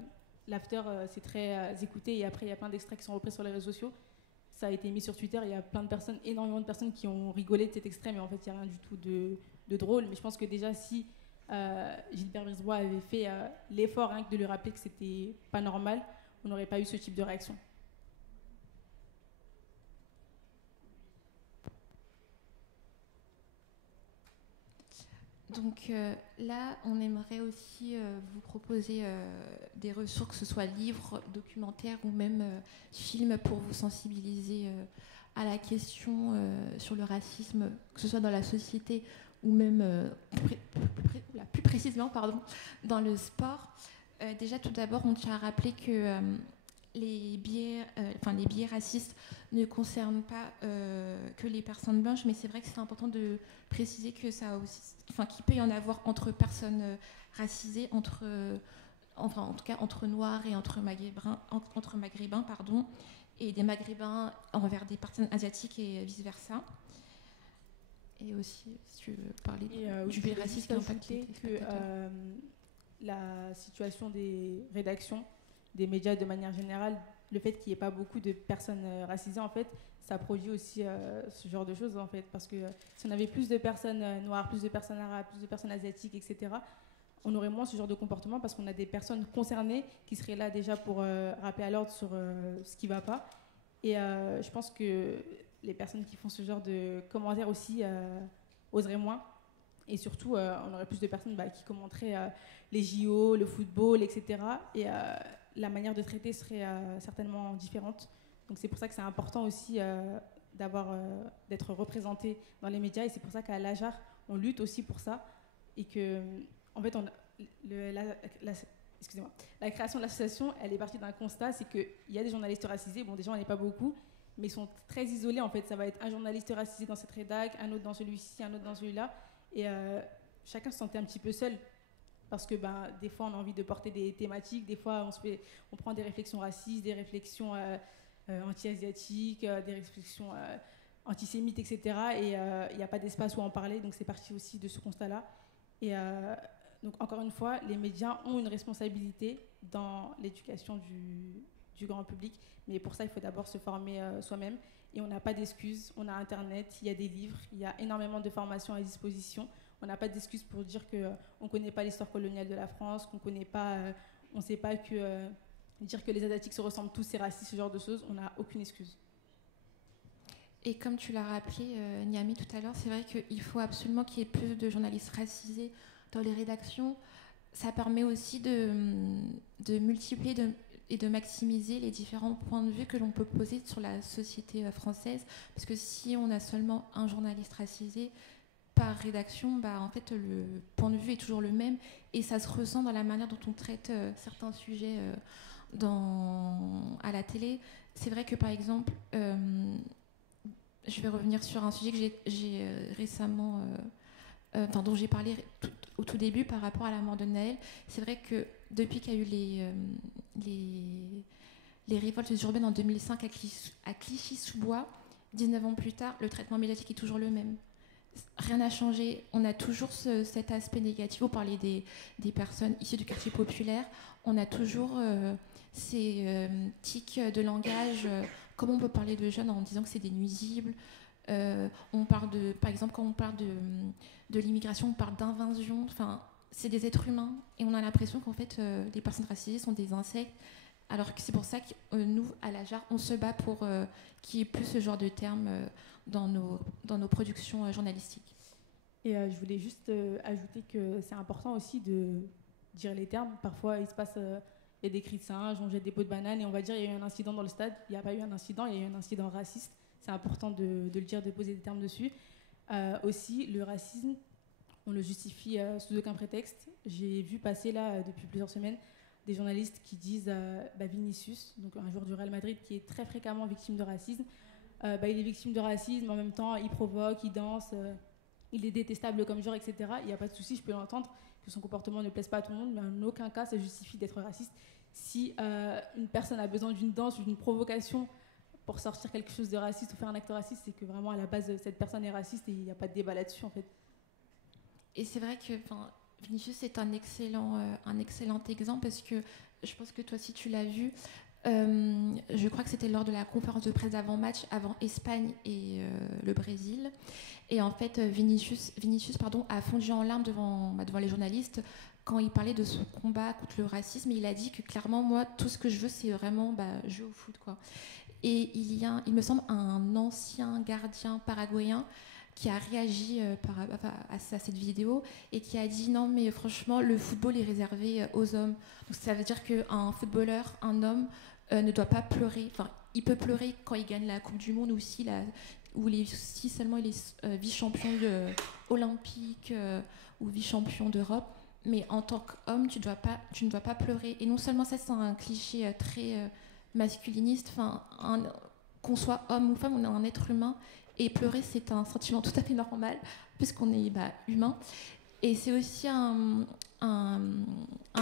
l'after c'est très écouté et après il y a plein d'extraits qui sont repris sur les réseaux sociaux. Ça a été mis sur Twitter, il y a énormément de personnes qui ont rigolé de cet extrait, mais en fait il n'y a rien du tout de drôle. Mais je pense que déjà si Gilbert Brisebois avait fait l'effort de lui rappeler que c'était pas normal, on n'aurait pas eu ce type de réaction. Donc là, on aimerait aussi vous proposer des ressources, que ce soit livres, documentaires ou même films pour vous sensibiliser à la question sur le racisme, que ce soit dans la société ou même précisément, pardon, dans le sport. Déjà, tout d'abord, on tient à rappeler que les biais racistes ne concernent pas que les personnes blanches, mais c'est vrai que c'est important de préciser que ça aussi, qu'il peut y en avoir entre personnes racisées, en tout cas entre noirs et entre maghrébins, pardon, et des maghrébins envers des personnes asiatiques et vice versa. Et aussi, si tu veux parler du biais raciste qui impacte les spectateurs. La situation des rédactions, des médias de manière générale, le fait qu'il n'y ait pas beaucoup de personnes racisées, en fait, ça produit aussi ce genre de choses, en fait, parce que si on avait plus de personnes noires, plus de personnes arabes, plus de personnes asiatiques, etc., on aurait moins ce genre de comportement parce qu'on a des personnes concernées qui seraient là déjà pour rappeler à l'ordre sur ce qui ne va pas. Et je pense que les personnes qui font ce genre de commentaires aussi oseraient moins. Et surtout, on aurait plus de personnes qui commenteraient les JO, le football, etc. Et la manière de traiter serait certainement différente. Donc c'est pour ça que c'est important aussi d'être représenté dans les médias. Et c'est pour ça qu'à l'AJAR, on lutte aussi pour ça. Et que, en fait, la création de l'association, elle est partie d'un constat, c'est qu'il y a des journalistes racisés. Bon, déjà, on n'est pas beaucoup, mais ils sont très isolés, en fait. Ça va être un journaliste racisé dans cette rédac, un autre dans celui-ci, un autre dans celui-là. Et chacun se sentait un petit peu seul parce que des fois on a envie de porter des thématiques, des fois on prend des réflexions racistes, des réflexions anti-asiatiques, des réflexions antisémites, etc. Et il n'y a pas d'espace où en parler, donc c'est parti aussi de ce constat-là. Et donc encore une fois, les médias ont une responsabilité dans l'éducation du grand public, mais pour ça il faut d'abord se former soi-même. Et on n'a pas d'excuses, on a Internet, il y a des livres, il y a énormément de formations à disposition. On n'a pas d'excuses pour dire qu'on ne connaît pas l'histoire coloniale de la France, qu'on connaît pas, on ne sait pas que dire que les Asiatiques se ressemblent tous, c'est raciste, ce genre de choses, on n'a aucune excuse. Et comme tu l'as rappelé, Niamey, tout à l'heure, c'est vrai qu'il faut absolument qu'il y ait plus de journalistes racisés dans les rédactions. Ça permet aussi de multiplier et de maximiser les différents points de vue que l'on peut poser sur la société française. Parce que si on a seulement un journaliste racisé par rédaction, en fait, le point de vue est toujours le même et ça se ressent dans la manière dont on traite certains sujets à la télé. C'est vrai que, par exemple, je vais revenir sur un sujet que j'ai récemment... dont j'ai parlé au tout début par rapport à la mort de Naël. C'est vrai que depuis qu'il y a eu les révoltes urbaines en 2005 à Clichy-sous-Bois, 19 ans plus tard, le traitement médiatique est toujours le même. Rien n'a changé. On a toujours cet aspect négatif. Vous parlez des personnes issues du quartier populaire. On a toujours ces tics de langage. Comment on peut parler de jeunes en disant que c'est des nuisibles ? On parle par exemple, quand on parle de l'immigration, on parle d'invasion. Enfin, c'est des êtres humains et on a l'impression qu'en fait, les personnes racisées sont des insectes. Alors que c'est pour ça que nous, à l'AJAR, on se bat pour qu'il n'y ait plus ce genre de termes dans nos productions journalistiques. Et je voulais juste ajouter que c'est important aussi de dire les termes. Parfois, il y a des cris de singe, on jette des pots de banane et on va dire il y a eu un incident dans le stade. Il n'y a pas eu un incident, il y a eu un incident raciste. C'est important de le dire, de poser des termes dessus. Aussi, le racisme, on le justifie sous aucun prétexte. J'ai vu passer là, depuis plusieurs semaines, des journalistes qui disent Vinicius, donc un joueur du Real Madrid qui est très fréquemment victime de racisme, il est victime de racisme, en même temps il provoque, il danse, il est détestable comme joueur, etc. Il n'y a pas de souci, je peux l'entendre, que son comportement ne plaise pas à tout le monde, mais en aucun cas ça justifie d'être raciste. Si une personne a besoin d'une danse ou d'une provocation pour sortir quelque chose de raciste ou faire un acte raciste, c'est que vraiment à la base cette personne est raciste et il n'y a pas de débat là-dessus en fait. Et c'est vrai que Vinicius est un excellent exemple parce que je pense que toi aussi tu l'as vu. Je crois que c'était lors de la conférence de presse d'avant-match, avant Espagne et le Brésil. Et en fait, Vinicius a fondu en larmes devant les journalistes quand il parlait de son combat contre le racisme. Et il a dit que clairement, moi, tout ce que je veux, c'est vraiment jouer au foot, quoi. Et il me semble, un ancien gardien paraguayen qui a réagi à cette vidéo et qui a dit non mais franchement le football est réservé aux hommes. Donc ça veut dire qu'un footballeur, un homme ne doit pas pleurer. Enfin, il peut pleurer quand il gagne la Coupe du Monde ou si seulement il est vice-champion olympique ou vice-champion d'Europe. mais en tant qu'homme, tu ne dois pas pleurer. Et non seulement ça, c'est un cliché très masculiniste, qu'on soit homme ou femme, on est un être humain, et pleurer, c'est un sentiment tout à fait normal, puisqu'on est humain. Et c'est aussi un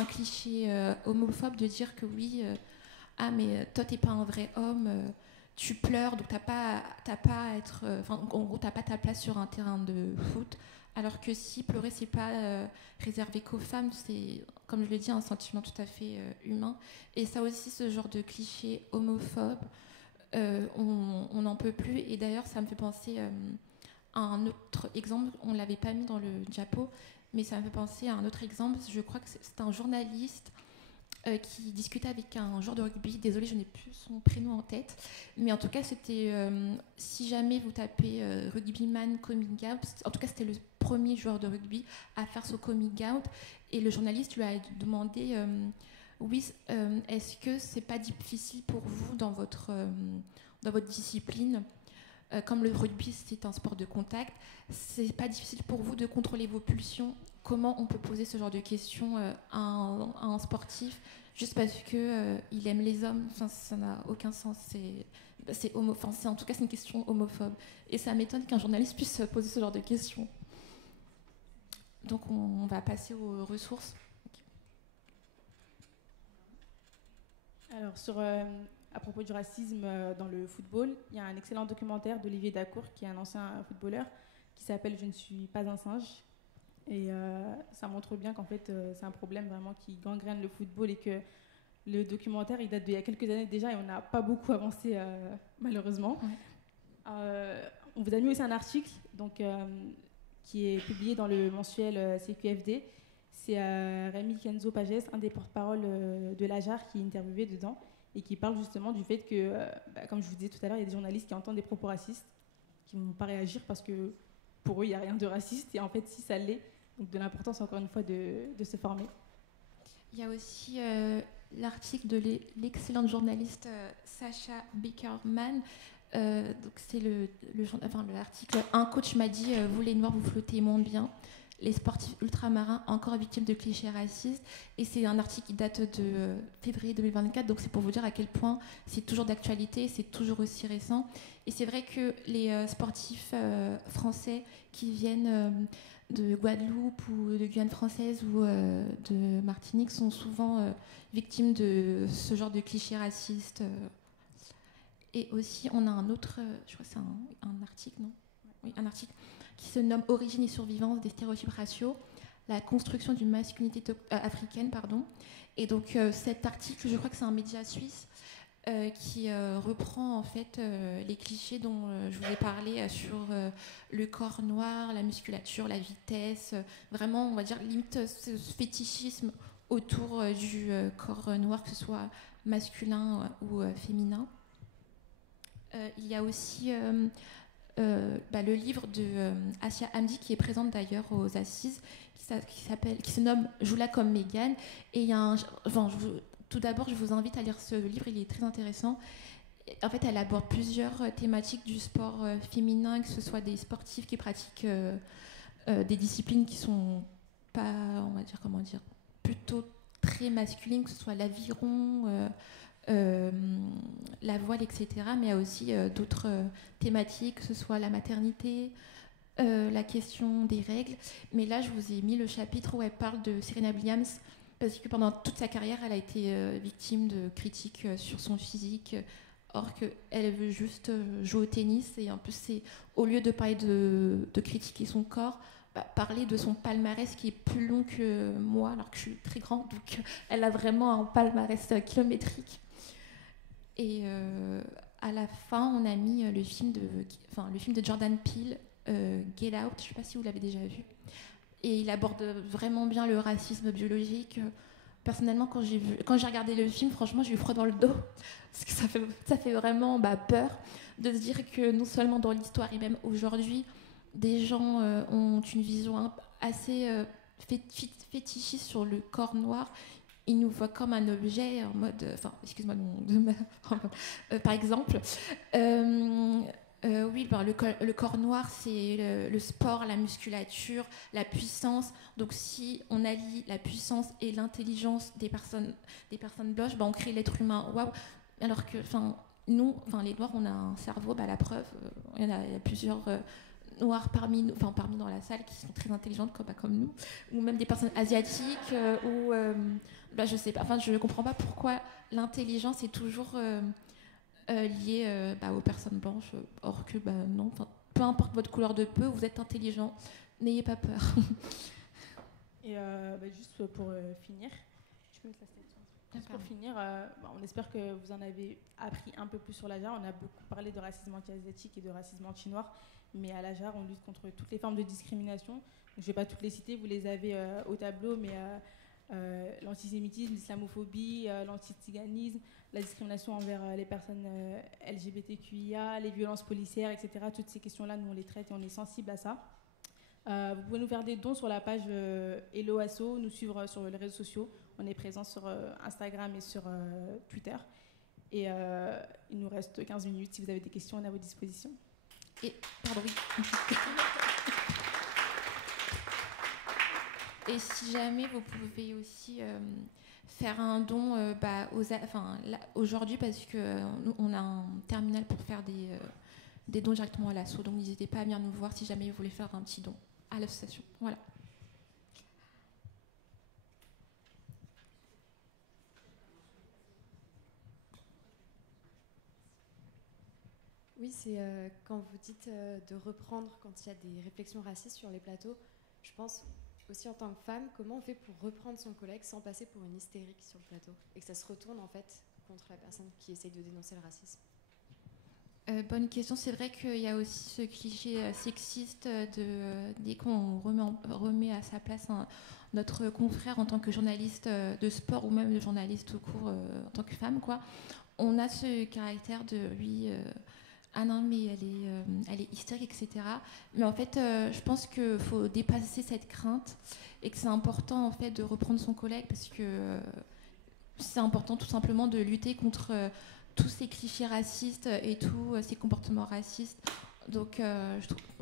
cliché homophobe de dire que oui, mais toi, t'es pas un vrai homme, tu pleures, donc t'as pas à être... en gros, t'as pas ta place sur un terrain de foot. Alors que si pleurer, c'est pas réservé qu'aux femmes, c'est, comme je l'ai dit, un sentiment tout à fait humain. Et ça aussi, ce genre de cliché homophobe, on n'en peut plus. Et d'ailleurs, ça me fait penser à un autre exemple. On l'avait pas mis dans le diapo, mais ça me fait penser à un autre exemple. Je crois que c'est un journaliste qui discutait avec un joueur de rugby. Désolée, je n'ai plus son prénom en tête. Mais en tout cas, c'était... si jamais vous tapez rugbyman coming out, en tout cas, c'était le premier joueur de rugby à faire son coming out. Et le journaliste lui a demandé... oui, est-ce que c'est pas difficile pour vous dans votre discipline, comme le rugby c'est un sport de contact, c'est pas difficile pour vous de contrôler vos pulsions? Comment on peut poser ce genre de questions à un sportif juste parce que il aime les hommes? Enfin, ça n'a aucun sens. En tout cas, c'est une question homophobe. Et ça m'étonne qu'un journaliste puisse poser ce genre de questions. Donc, on va passer aux ressources. Alors, à propos du racisme dans le football, il y a un excellent documentaire d'Olivier Dacour, qui est un ancien footballeur, qui s'appelle « Je ne suis pas un singe ». Et ça montre bien qu'en fait, c'est un problème vraiment qui gangrène le football, et que le documentaire, il date d'il y a quelques années déjà, et on n'a pas beaucoup avancé, malheureusement. Ouais. On vous a mis aussi un article qui est publié dans le mensuel CQFD. C'est Rémi Kenzo Pages, un des porte-parole de l'AJAR, qui est interviewé dedans et qui parle justement du fait que, comme je vous disais tout à l'heure, il y a des journalistes qui entendent des propos racistes, qui ne vont pas réagir parce que pour eux, il n'y a rien de raciste. Et en fait, si ça l'est, donc de l'importance encore une fois de se former. Il y a aussi l'article de l'excellente journaliste Sacha Beckerman. Donc c'est l'article « Un coach m'a dit vous les noirs vous flottez moins bien. Les sportifs ultramarins encore victimes de clichés racistes ». Et c'est un article qui date de février 2024, donc c'est pour vous dire à quel point c'est toujours d'actualité, c'est toujours aussi récent. Et c'est vrai que les sportifs français qui viennent de Guadeloupe ou de Guyane française ou de Martinique sont souvent victimes de ce genre de clichés racistes. Et aussi, on a un autre, je crois que c'est un article, non ? Oui, un article qui se nomme « Origine et survivance des stéréotypes raciaux, la construction d'une masculinité africaine ». Et donc cet article, je crois que c'est un média suisse qui reprend en fait les clichés dont je vous ai parlé sur le corps noir, la musculature, la vitesse, vraiment on va dire limite ce fétichisme autour du corps noir, que ce soit masculin ou féminin. Il y a aussi le livre de Asia Hamdi qui est présente d'ailleurs aux Assises, qui se nomme « Joue-la comme Mégane ». Et il y a tout d'abord, je vous invite à lire ce livre, il est très intéressant. En fait, elle aborde plusieurs thématiques du sport féminin, que ce soit des sportifs qui pratiquent des disciplines qui sont pas, on va dire, plutôt très masculines, que ce soit l'aviron, la voile, etc. Mais il y a aussi d'autres thématiques, que ce soit la maternité, la question des règles. Mais là, je vous ai mis le chapitre où elle parle de Serena Williams, parce que pendant toute sa carrière, elle a été victime de critiques sur son physique, or qu'elle veut juste jouer au tennis. Et en plus, c'est, au lieu de parler de critiquer son corps, parler de son palmarès qui est plus long que moi, alors que je suis très grande, donc elle a vraiment un palmarès kilométrique. Et à la fin, on a mis le film de Jordan Peele, Get Out, je ne sais pas si vous l'avez déjà vu. Et il aborde vraiment bien le racisme biologique. Personnellement, quand j'ai regardé le film, franchement, j'ai eu froid dans le dos. Parce que ça fait vraiment peur de se dire que non seulement dans l'histoire et même aujourd'hui, des gens ont une vision assez fétichiste sur le corps noir. Ils nous voient comme un objet en mode... excuse-moi, par exemple... Oui, ben, le corps noir, c'est le sport, la musculature, la puissance. Donc si on allie la puissance et l'intelligence des personnes blanches, ben, on crée l'être humain. Waouh. Alors que nous, les noirs, on a un cerveau, la preuve, il y a plusieurs noirs parmi nous, dans la salle qui sont très intelligentes comme nous, ou même des personnes asiatiques, je sais pas, je ne comprends pas pourquoi l'intelligence est toujours liée aux personnes blanches, or que non, peu importe votre couleur de peau, vous êtes intelligent, n'ayez pas peur. Et juste pour finir, tu peux mettre la statue. Juste pour finir, on espère que vous en avez appris un peu plus sur la JAR. On a beaucoup parlé de racisme anti-asiatique et de racisme anti-noir, mais à la JAR, on lutte contre toutes les formes de discrimination. Donc, je ne vais pas toutes les citer, vous les avez au tableau, mais l'antisémitisme, l'islamophobie, l'antiziganisme, la discrimination envers les personnes LGBTQIA, les violences policières, etc. Toutes ces questions-là, nous, on les traite et on est sensible à ça. Vous pouvez nous faire des dons sur la page Hello Asso, nous suivre sur les réseaux sociaux. On est présent sur Instagram et sur Twitter. Et il nous reste 15 minutes. Si vous avez des questions, on est à votre disposition. Et, pardon, oui. Et si jamais vous pouvez aussi faire un don aujourd'hui, parce que nous, on a un terminal pour faire des dons directement à l'asso. Donc n'hésitez pas à venir nous voir si jamais vous voulez faire un petit don à l'association. Voilà. Oui, c'est quand vous dites de reprendre quand il y a des réflexions racistes sur les plateaux, je pense aussi en tant que femme, comment on fait pour reprendre son collègue sans passer pour une hystérique sur le plateau et que ça se retourne en fait contre la personne qui essaye de dénoncer le racisme. Bonne question. C'est vrai qu'il y a aussi ce cliché sexiste dès qu'on remet à sa place notre confrère en tant que journaliste de sport ou même de journaliste tout court en tant que femme, quoi. On a ce caractère de oui, ah non mais elle est hystérique, etc. Mais en fait, je pense qu'il faut dépasser cette crainte et que c'est important en fait de reprendre son collègue parce que c'est important tout simplement de lutter contre tous ces clichés racistes et tous ces comportements racistes. Donc,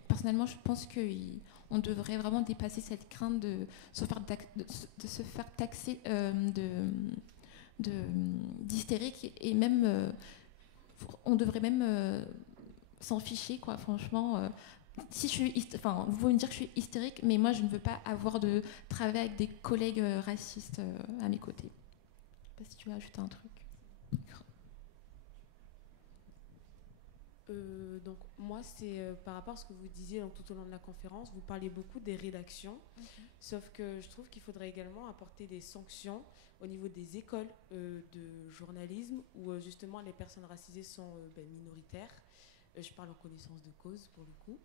personnellement, je pense qu'on devrait vraiment dépasser cette crainte de se faire taxer d'hystérique et même, on devrait même s'en ficher, quoi. Franchement, si je suis, vous pouvez me dire que je suis hystérique, mais moi, je ne veux pas avoir de travail avec des collègues racistes à mes côtés. Je sais pas si tu veux ajouter un truc. Donc moi c'est par rapport à ce que vous disiez tout au long de la conférence, vous parliez beaucoup des rédactions, sauf que je trouve qu'il faudrait également apporter des sanctions au niveau des écoles de journalisme où justement les personnes racisées sont minoritaires. Je parle en connaissance de cause pour le coup.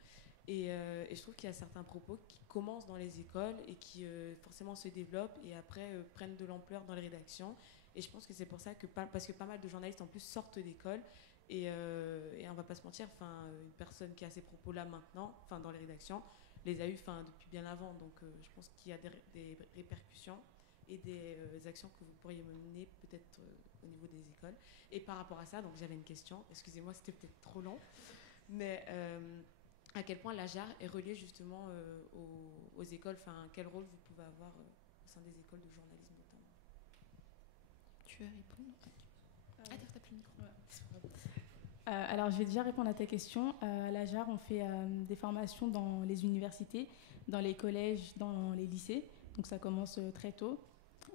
Et je trouve qu'il y a certains propos qui commencent dans les écoles et qui forcément se développent et après prennent de l'ampleur dans les rédactions. Et je pense que c'est pour ça que parce que pas mal de journalistes en plus sortent d'école. Et on va pas se mentir, une personne qui a ces propos-là maintenant, dans les rédactions, les a eu depuis bien avant. Donc je pense qu'il y a des répercussions et des actions que vous pourriez mener peut-être au niveau des écoles. Et par rapport à ça, donc j'avais une question. Excusez-moi, c'était peut-être trop long, mais à quel point la JAR est reliée justement aux écoles. Quel rôle vous pouvez avoir au sein des écoles de journalisme notamment? Tu veux répondre? T'as plus le micro. Alors, je vais déjà répondre à ta question. À la JAR, on fait des formations dans les universités, dans les collèges, dans les lycées. Donc, ça commence très tôt.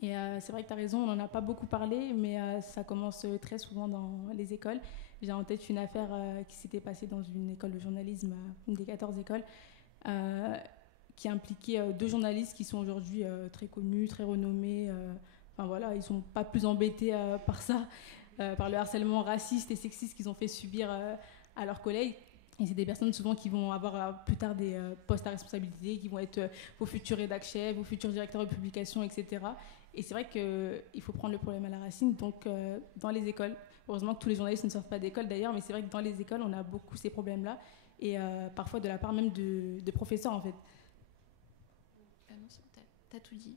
Et c'est vrai que tu as raison, on n'en a pas beaucoup parlé, mais ça commence très souvent dans les écoles. J'ai en tête une affaire qui s'était passée dans une école de journalisme, une des 14 écoles, qui impliquait 2 journalistes qui sont aujourd'hui très connus, très renommés. Voilà, ils ne sont pas plus embêtés par ça. Par le harcèlement raciste et sexiste qu'ils ont fait subir à leurs collègues. Et c'est des personnes souvent qui vont avoir plus tard des postes à responsabilité, qui vont être vos futurs rédacteurs, vos futurs directeurs de publication, etc. Et c'est vrai qu'il faut prendre le problème à la racine. Donc, dans les écoles, heureusement que tous les journalistes ne sortent pas d'école d'ailleurs, mais c'est vrai que dans les écoles, on a beaucoup ces problèmes-là. Et parfois de la part même de professeurs, en fait. Non, t'as tout dit.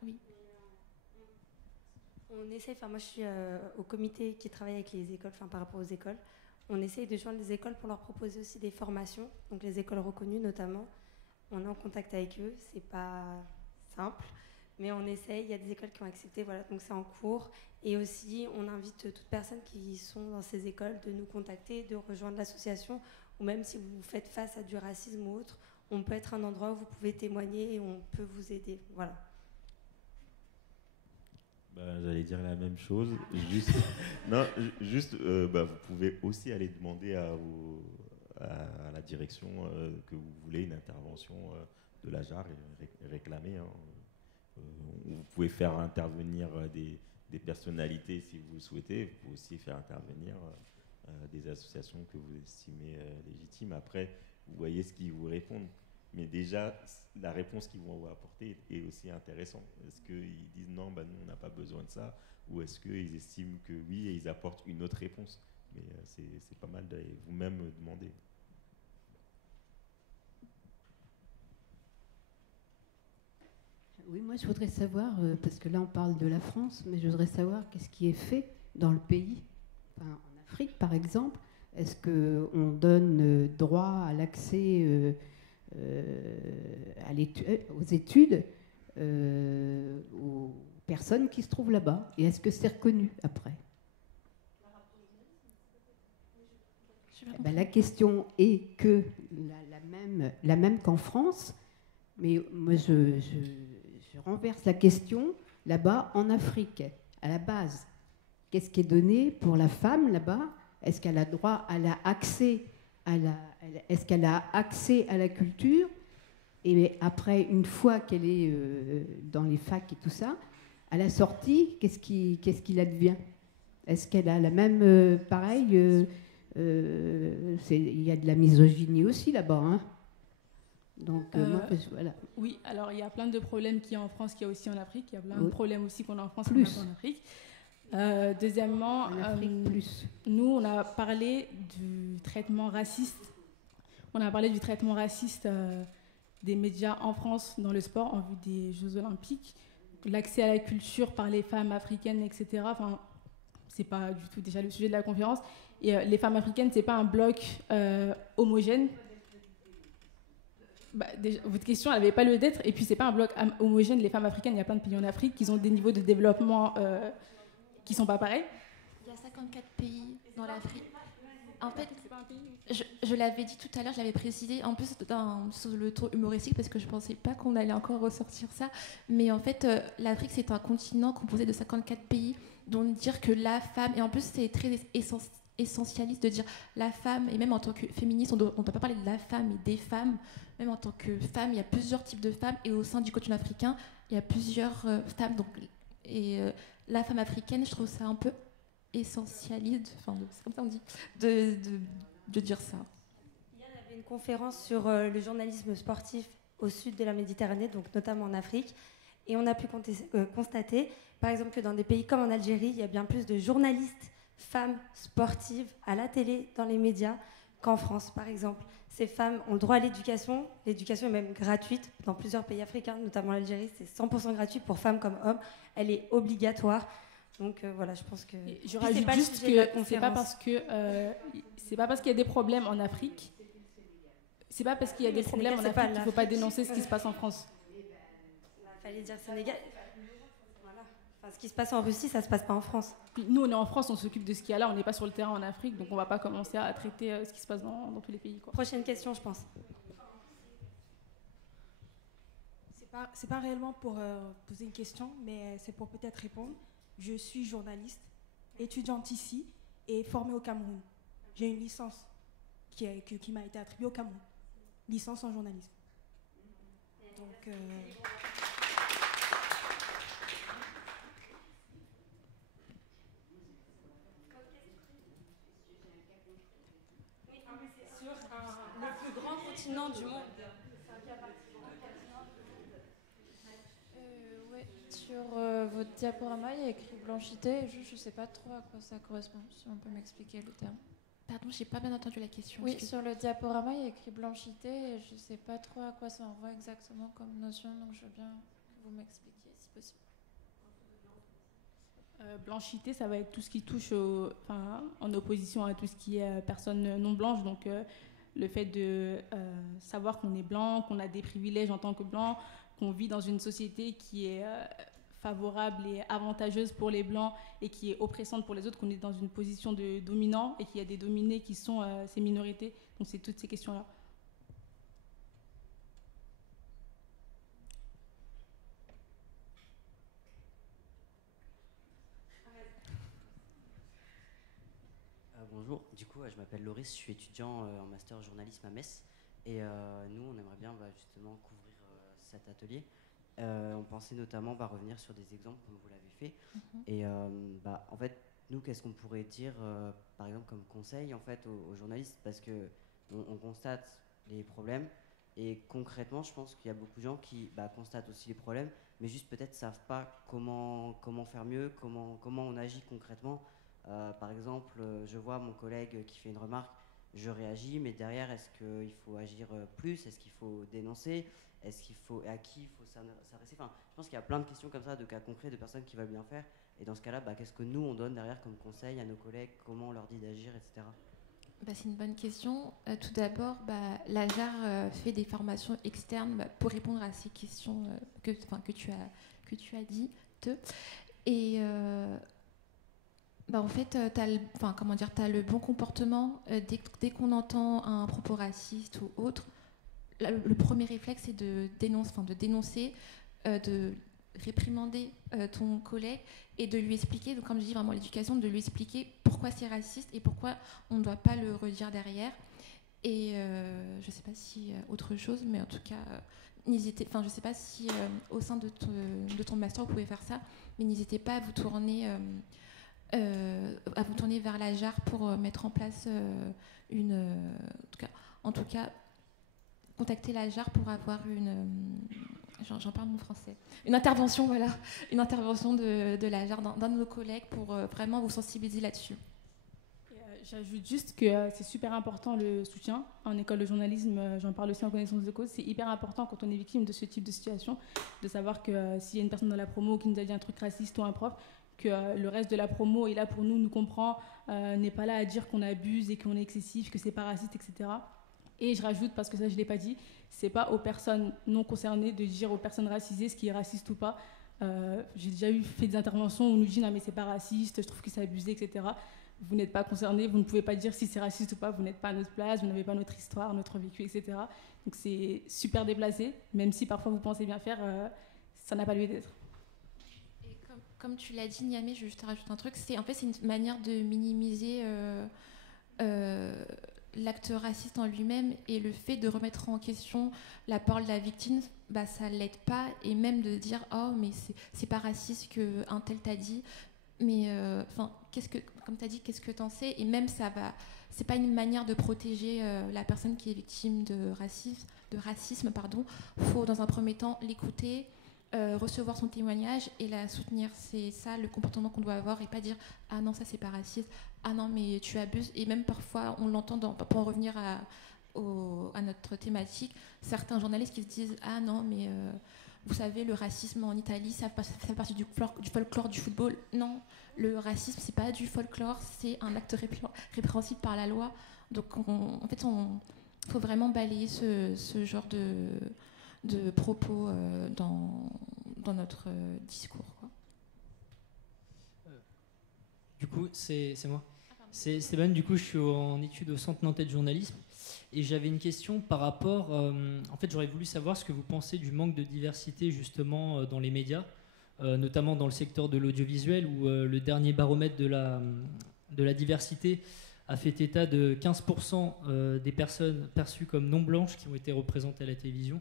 Oui. On essaie, moi je suis au comité qui travaille avec les écoles, par rapport aux écoles. On essaye de joindre les écoles pour leur proposer aussi des formations, donc les écoles reconnues notamment. On est en contact avec eux, c'est pas simple, mais on essaye. Il y a des écoles qui ont accepté, voilà, donc c'est en cours. Et aussi, on invite toute personne qui sont dans ces écoles de nous contacter, de rejoindre l'association, ou même si vous faites face à du racisme ou autre, on peut être un endroit où vous pouvez témoigner et on peut vous aider, voilà. J'allais dire la même chose. Vous pouvez aussi aller demander à la direction que vous voulez une intervention de la JAR et réclamer. Vous pouvez faire intervenir des personnalités si vous le souhaitez. Vous pouvez aussi faire intervenir des associations que vous estimez légitimes. Après, vous voyez ce qu'ils vous répondent. Mais déjà, la réponse qu'ils vont vous apporter est aussi intéressante. Est-ce qu'ils disent non, nous, on n'a pas besoin de ça, ou est-ce qu'ils estiment que oui, et ils apportent une autre réponse? Mais c'est pas mal d'aller vous-même demander. Oui, moi je voudrais savoir, parce que là on parle de la France, mais je voudrais savoir qu'est-ce qui est fait dans le pays, en Afrique par exemple. Est-ce qu'on donne droit à l'accès aux études aux personnes qui se trouvent là-bas, et est-ce que c'est reconnu après? La question est que la même qu'en France, mais moi je renverse la question. Là-bas en Afrique, à la base, qu'est-ce qui est donné pour la femme là-bas? Est-ce qu'elle a droit, elle a accès est-ce qu'elle a accès à la culture? Et après, une fois qu'elle est dans les facs et tout ça, à la sortie, qu'est-ce qu'il advient? Est-ce qu'elle a la même... pareil, il y a de la misogynie aussi là-bas. Hein. Donc, voilà. Oui, alors il y a plein de problèmes qu'il y a en France, qu'il y a aussi en Afrique. Il y a plein de problèmes aussi qu'on a en France Plus. qu'on a en Afrique. Deuxièmement, nous, on a parlé du traitement raciste. On a parlé du traitement raciste des médias en France dans le sport en vue des Jeux Olympiques. L'accès à la culture par les femmes africaines, etc. Enfin, c'est pas du tout déjà le sujet de la conférence. Et les femmes africaines, c'est pas un bloc homogène. Déjà, votre question, elle n'avait pas lieu d'être. Et puis, c'est pas un bloc homogène. Les femmes africaines, il y a plein de pays en Afrique qui ont des niveaux de développement qui sont pas pareils. Il y a 54 pays dans l'Afrique. En fait, je l'avais dit tout à l'heure, je l'avais précisé, en plus sur le ton humoristique, parce que je ne pensais pas qu'on allait encore ressortir ça. Mais en fait, l'Afrique, c'est un continent composé de 54 pays, donc dire que la femme, et en plus, c'est très essentialiste de dire la femme, et même en tant que féministe, on ne doit pas parler de la femme et des femmes. Même en tant que femme, il y a plusieurs types de femmes, et au sein du continent africain, il y a plusieurs femmes. Donc, la femme africaine, je trouve ça un peu essentialiste, enfin, c'est comme ça on dit, de dire ça. Hier, il y avait une conférence sur le journalisme sportif au sud de la Méditerranée, donc notamment en Afrique, et on a pu constater, par exemple, que dans des pays comme en Algérie, il y a bien plus de journalistes femmes sportives à la télé, dans les médias, qu'en France, par exemple. Ces femmes ont le droit à l'éducation est même gratuite dans plusieurs pays africains, notamment l'Algérie, c'est 100% gratuit pour femmes comme hommes, elle est obligatoire. Donc voilà, je pense que... Je rajoute juste que c'est pas parce qu'il y a des problèmes en Afrique, c'est pas parce qu'il y a des problèmes en Afrique qu'il ne faut pas dénoncer ce qui se passe en France. Il fallait dire Sénégal. Voilà. Enfin, ce qui se passe en Russie, ça se passe pas en France. Nous, on est en France, on s'occupe de ce qu'il y a là, on n'est pas sur le terrain en Afrique, donc on va pas commencer à traiter ce qui se passe dans tous les pays, quoi. Prochaine question, je pense. C'est pas réellement pour poser une question, mais c'est pour peut-être répondre. Je suis journaliste, étudiante ici et formée au Cameroun. J'ai une licence qui m'a été attribuée au Cameroun. Licence en journalisme. Donc... sur le plus grand continent du monde. Sur votre diaporama, il y a écrit blanchité. Je ne sais pas trop à quoi ça correspond, si on peut m'expliquer le terme. Pardon, j'ai pas bien entendu la question. Oui, sur le diaporama, il y a écrit blanchité et je ne sais pas trop à quoi ça renvoie exactement comme notion, donc je veux bien que vous m'expliquiez si possible. Blanchité, ça va être tout ce qui touche en opposition à tout ce qui est personne non blanche. Donc, le fait de savoir qu'on est blanc, qu'on a des privilèges en tant que blanc, qu'on vit dans une société qui est favorable et avantageuse pour les blancs et qui est oppressante pour les autres, qu'on est dans une position de dominant et qu'il y a des dominés qui sont ces minorités. Donc, c'est toutes ces questions-là. Bonjour, du coup je m'appelle Loris, je suis étudiant en master journalisme à Metz et nous on aimerait bien justement couvrir cet atelier. On pensait notamment revenir sur des exemples comme vous l'avez fait et en fait nous qu'est-ce qu'on pourrait dire par exemple comme conseil en fait aux journalistes, parce que on constate les problèmes et concrètement je pense qu'il y a beaucoup de gens qui constatent aussi les problèmes mais juste peut-être savent pas comment faire mieux, comment on agit concrètement. Par exemple, je vois mon collègue qui fait une remarque, je réagis, mais derrière, est-ce qu'il faut agir plus? Est-ce qu'il faut dénoncer? Est-ce qu'il faut, à qui il faut s'adresser? Enfin, je pense qu'il y a plein de questions comme ça, de cas concrets, de personnes qui veulent bien faire. Et dans ce cas-là, qu'est-ce que nous, on donne derrière comme conseil à nos collègues? Comment on leur dit d'agir, etc. C'est une bonne question. Tout d'abord, la JAR fait des formations externes pour répondre à ces questions que tu as dites. Et en fait, tu as le bon comportement dès qu'on entend un propos raciste ou autre. Le premier réflexe, c'est de dénoncer, de réprimander ton collègue et de lui expliquer, donc comme je dis vraiment l'éducation, de lui expliquer pourquoi c'est raciste et pourquoi on ne doit pas le redire derrière. Et je ne sais pas si autre chose, mais en tout cas, n'hésitez, je ne sais pas si au sein de ton master vous pouvez faire ça, mais n'hésitez pas à vous tourner vers la JAR pour mettre en place en tout cas, contacter la JAR pour avoir j'en parle mon français, une intervention de la JAR d'un de nos collègues pour vraiment vous sensibiliser là-dessus. J'ajoute juste que c'est super important le soutien. En école de journalisme, j'en parle aussi en connaissance de cause, c'est hyper important quand on est victime de ce type de situation, de savoir que s'il y a une personne dans la promo qui nous a dit un truc raciste ou un prof, que le reste de la promo est là pour nous comprend, n'est pas là à dire qu'on abuse et qu'on est excessif, que c'est pas raciste, etc. Et je rajoute, parce que ça je l'ai pas dit, c'est pas aux personnes non concernées de dire aux personnes racisées ce qui est raciste ou pas. J'ai déjà fait des interventions où on nous dit non mais c'est pas raciste, je trouve que c'est abusé, etc. Vous n'êtes pas concernés, vous ne pouvez pas dire si c'est raciste ou pas, vous n'êtes pas à notre place, vous n'avez pas notre histoire, notre vécu, etc. Donc c'est super déplacé, même si parfois vous pensez bien faire, ça n'a pas lieu d'être. Comme tu l'as dit, Niamey, je vais juste te rajouter un truc. C'est une manière de minimiser l'acte raciste en lui-même, et le fait de remettre en question la parole de la victime, ça l'aide pas, et même de dire oh mais c'est pas raciste que un tel t'a dit, mais comme tu as dit, qu'est-ce que t'en sais? Et même c'est pas une manière de protéger la personne qui est victime de racisme. Faut dans un premier temps l'écouter, recevoir son témoignage et la soutenir. C'est ça le comportement qu'on doit avoir, et pas dire ah non ça c'est pas raciste, ah non mais tu abuses. Et même parfois on l'entend pour en revenir à notre thématique, certains journalistes qui se disent ah non mais vous savez le racisme en Italie ça fait partie du folklore du football. Non, le racisme c'est pas du folklore, c'est un acte répréhensible par la loi. Donc en fait faut vraiment balayer ce genre de propos dans notre discours, quoi. Du coup, c'est moi. C'est Stéphane, du coup je suis en études au Centre Nantais de journalisme et j'avais une question par rapport, en fait j'aurais voulu savoir ce que vous pensez du manque de diversité justement dans les médias, notamment dans le secteur de l'audiovisuel où le dernier baromètre de la diversité a fait état de 15% des personnes perçues comme non blanches qui ont été représentées à la télévision.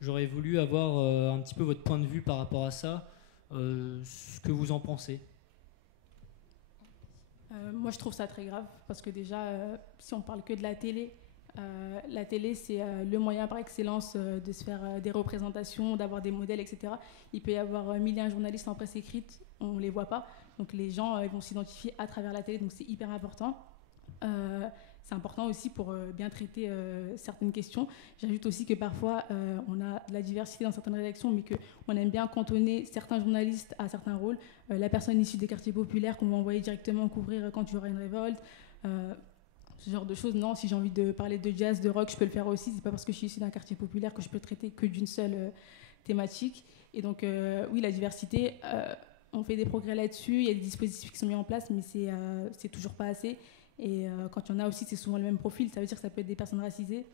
J'aurais voulu avoir un petit peu votre point de vue par rapport à ça, ce que vous en pensez. Moi, je trouve ça très grave, parce que déjà, si on parle que de la télé c'est le moyen par excellence de se faire des représentations, d'avoir des modèles, etc. Il peut y avoir 1000 et un journalistes en presse écrite, on ne les voit pas, donc les gens ils vont s'identifier à travers la télé, donc c'est hyper important. c'est important aussi pour bien traiter certaines questions. J'ajoute aussi que parfois, on a de la diversité dans certaines rédactions, mais qu'on aime bien cantonner certains journalistes à certains rôles. La personne issue des quartiers populaires qu'on va envoyer directement couvrir quand il y aura une révolte. Ce genre de choses, non. Si j'ai envie de parler de jazz, de rock, je peux le faire aussi. C'est pas parce que je suis issue d'un quartier populaire que je peux traiter que d'une seule thématique. Et donc, oui, la diversité, on fait des progrès là-dessus. Il y a des dispositifs qui sont mis en place, mais c'est toujours pas assez. Et quand il y en a aussi, c'est souvent le même profil. Ça veut dire que ça peut être des personnes racisées,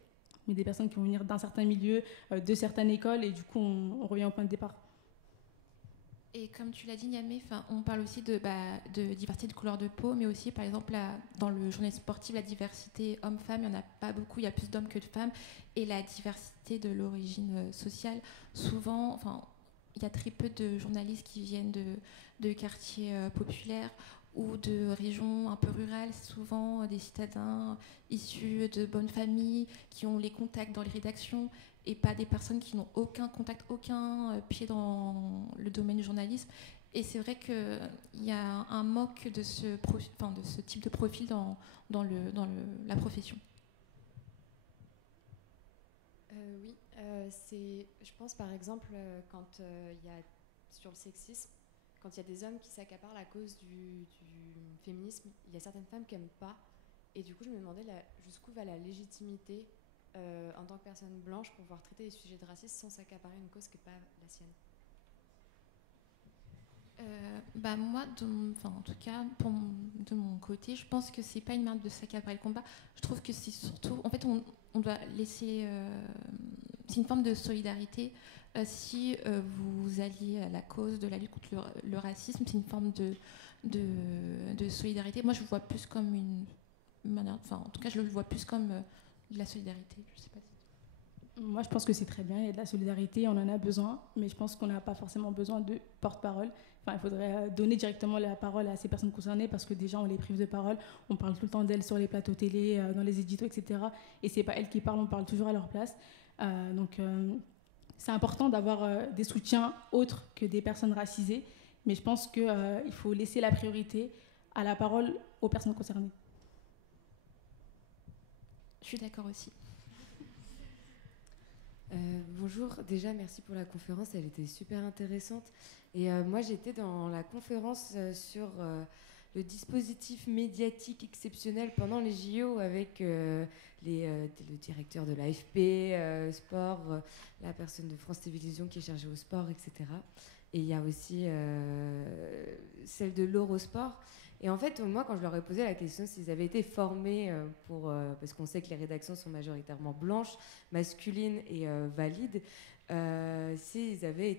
mais des personnes qui vont venir d'un certain milieu, de certaines écoles, et du coup, on revient au point de départ. Et comme tu l'as dit, Niamey, on parle aussi de diversité de couleur de peau, mais aussi, par exemple, dans le journalisme sportif, la diversité homme-femme, il n'y en a pas beaucoup, il y a plus d'hommes que de femmes. Et la diversité de l'origine sociale, souvent, il y a très peu de journalistes qui viennent de quartiers populaires ou de régions un peu rurales, souvent des citadins issus de bonnes familles, qui ont les contacts dans les rédactions, et pas des personnes qui n'ont aucun contact, aucun pied dans le domaine du journalisme. Et c'est vrai qu'il y a un manque de ce type de profil dans la profession. Oui, je pense par exemple quand il y a sur le sexisme, quand il y a des hommes qui s'accaparent la cause du féminisme, il y a certaines femmes qui n'aiment pas. Et du coup, je me demandais jusqu'où va la légitimité en tant que personne blanche pour pouvoir traiter les sujets de racisme sans s'accaparer une cause qui n'est pas la sienne. Moi, en tout cas, de mon côté, je pense que c'est pas une manière de s'accaparer le combat. Je trouve que c'est surtout, en fait, on doit laisser, c'est une forme de solidarité. Si vous alliez à la cause de la lutte contre le racisme, c'est une forme de solidarité. Moi, je le vois plus comme une manière, en tout cas, je le vois plus comme de la solidarité. Je sais pas si... Moi, je pense que c'est très bien, il y a de la solidarité, on en a besoin, mais je pense qu'on n'a pas forcément besoin de porte-parole. Il faudrait donner directement la parole à ces personnes concernées parce que déjà, on les prive de parole. On parle tout le temps d'elles sur les plateaux télé, dans les éditos, etc. Et c'est pas elles qui parlent, on parle toujours à leur place. Donc, c'est important d'avoir des soutiens autres que des personnes racisées, mais je pense qu'il faut laisser la priorité à la parole aux personnes concernées. Je suis d'accord aussi. Bonjour, déjà merci pour la conférence, elle était super intéressante. Et moi j'étais dans la conférence sur le dispositif médiatique exceptionnel pendant les JO avec le directeur de l'AFP Sport, la personne de France Télévisions qui est chargée au sport, etc. Et il y a aussi celle de l'Eurosport. Et en fait, moi, quand je leur ai posé la question s'ils avaient été formés parce qu'on sait que les rédactions sont majoritairement blanches, masculines et valides, s'ils avaient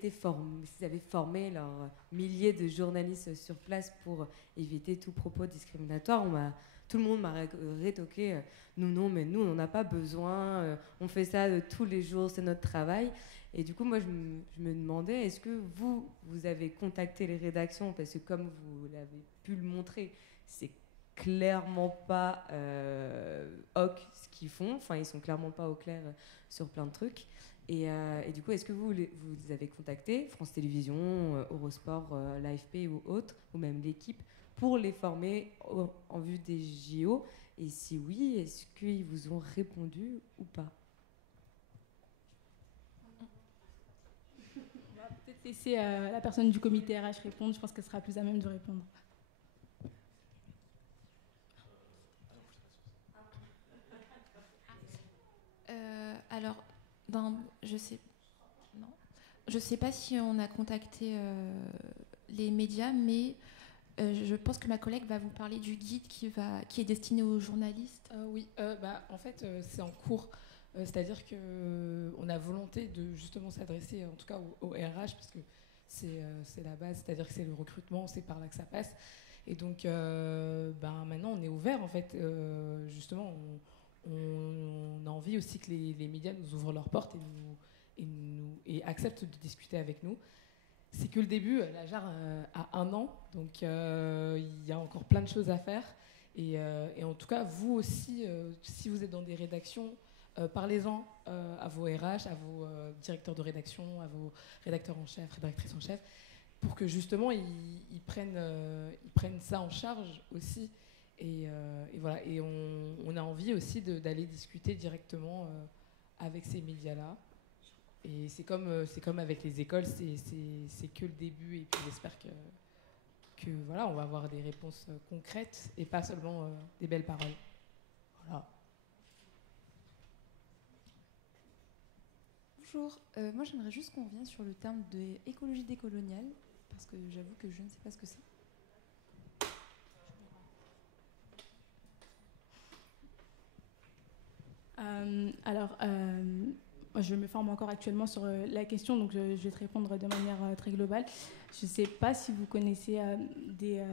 formé leurs milliers de journalistes sur place pour éviter tout propos discriminatoire, tout le monde m'a rétoqué non, mais nous, on n'en a pas besoin, on fait ça tous les jours, c'est notre travail. Et du coup, moi, je me demandais, est-ce que vous avez contacté les rédactions? Parce que comme vous l'avez pu le montrer, c'est clairement pas hoc ce qu'ils font. Enfin, ils sont clairement pas au clair sur plein de trucs. Et du coup, est-ce que vous les avez contactés, France Télévisions, Eurosport, l'AFP ou autres, ou même l'équipe, pour les former en vue des JO? Et si oui, est-ce qu'ils vous ont répondu ou pas? On va peut-être laisser la personne du comité RH répondre. Je pense qu'elle sera plus à même de répondre. Alors, je sais pas si on a contacté les médias, mais je pense que ma collègue va vous parler du guide qui est destiné aux journalistes. Oui, en fait, c'est en cours. C'est-à-dire qu'on a volonté de justement s'adresser, en tout cas au RH, parce que c'est la base, c'est-à-dire que c'est le recrutement, c'est par là que ça passe. Et donc, maintenant, on est ouvert, en fait. Justement, on a envie aussi que les médias nous ouvrent leurs portes et acceptent de discuter avec nous. C'est que le début, la JAR a 1 an, donc il y a encore plein de choses à faire. Et en tout cas, vous aussi, si vous êtes dans des rédactions, parlez-en à vos RH, à vos directeurs de rédaction, à vos rédacteurs en chef, rédactrices en chef, pour que justement ils prennent ça en charge aussi Et voilà, et on a envie aussi d'aller discuter directement avec ces médias-là. Et c'est comme avec les écoles, c'est que le début, et puis j'espère que voilà, on va avoir des réponses concrètes et pas seulement des belles paroles. Voilà. Bonjour, moi j'aimerais juste qu'on revienne sur le terme d'écologie décoloniale, parce que j'avoue que je ne sais pas ce que c'est. Je me forme encore actuellement sur la question, donc je vais te répondre de manière très globale. Je ne sais pas si vous connaissez des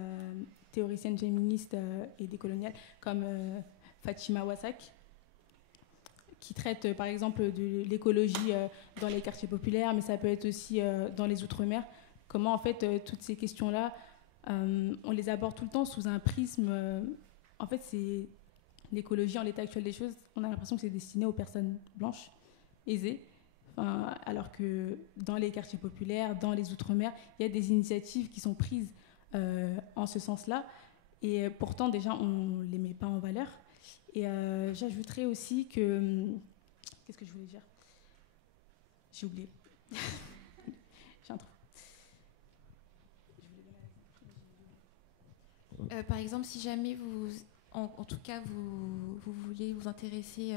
théoriciennes féministes et décoloniales comme Fatima Wassak, qui traite par exemple de l'écologie dans les quartiers populaires, mais ça peut être aussi dans les Outre-mer. Comment en fait toutes ces questions-là, on les aborde tout le temps sous un prisme. En fait, c'est l'écologie en l'état actuel des choses. On a l'impression que c'est destiné aux personnes blanches, aisées, alors que dans les quartiers populaires, dans les Outre-mer, il y a des initiatives qui sont prises en ce sens-là. Et pourtant, déjà, on ne les met pas en valeur. Et j'ajouterais aussi que... Qu'est-ce que je voulais dire ? J'ai oublié. J'ai un trou. Par exemple, si jamais vous... En tout cas, vous voulez vous intéresser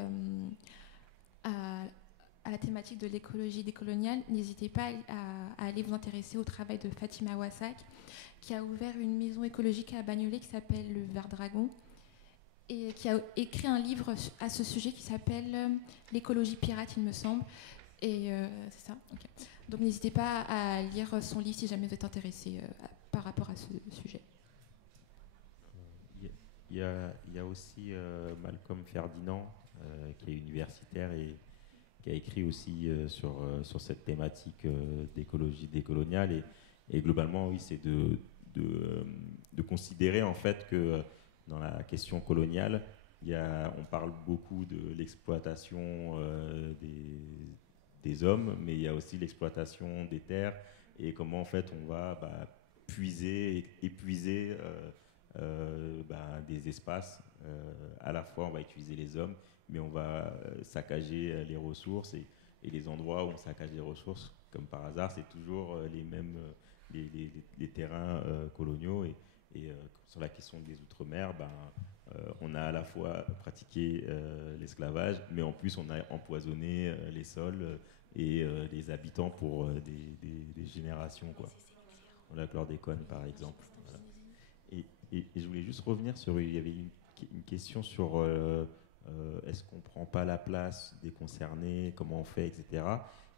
à la thématique de l'écologie décoloniale, n'hésitez pas à aller vous intéresser au travail de Fatima Wassak, qui a ouvert une maison écologique à Bagnolet qui s'appelle le Vert Dragon, et qui a écrit un livre à ce sujet qui s'appelle L'écologie pirate, il me semble. Et c'est ça, okay. Donc n'hésitez pas à lire son livre si jamais vous êtes intéressé par rapport à ce sujet. Il y a aussi Malcolm Ferdinand, qui est universitaire et qui a écrit aussi sur cette thématique d'écologie décoloniale. Et globalement, oui, c'est de considérer en fait que dans la question coloniale, on parle beaucoup de l'exploitation des hommes, mais il y a aussi l'exploitation des terres et comment en fait on va puiser, épuiser des espaces. À la fois on va utiliser les hommes, mais on va saccager les ressources, et les endroits où on saccage les ressources, comme par hasard, c'est toujours les mêmes les terrains coloniaux. Et sur la question des Outre-mer, on a à la fois pratiqué l'esclavage, mais en plus on a empoisonné les sols et les habitants pour des générations, quoi. La chlordécone par exemple. Voilà. Et je voulais juste revenir sur, il y avait une question sur est-ce qu'on ne prend pas la place des concernés, comment on fait, etc.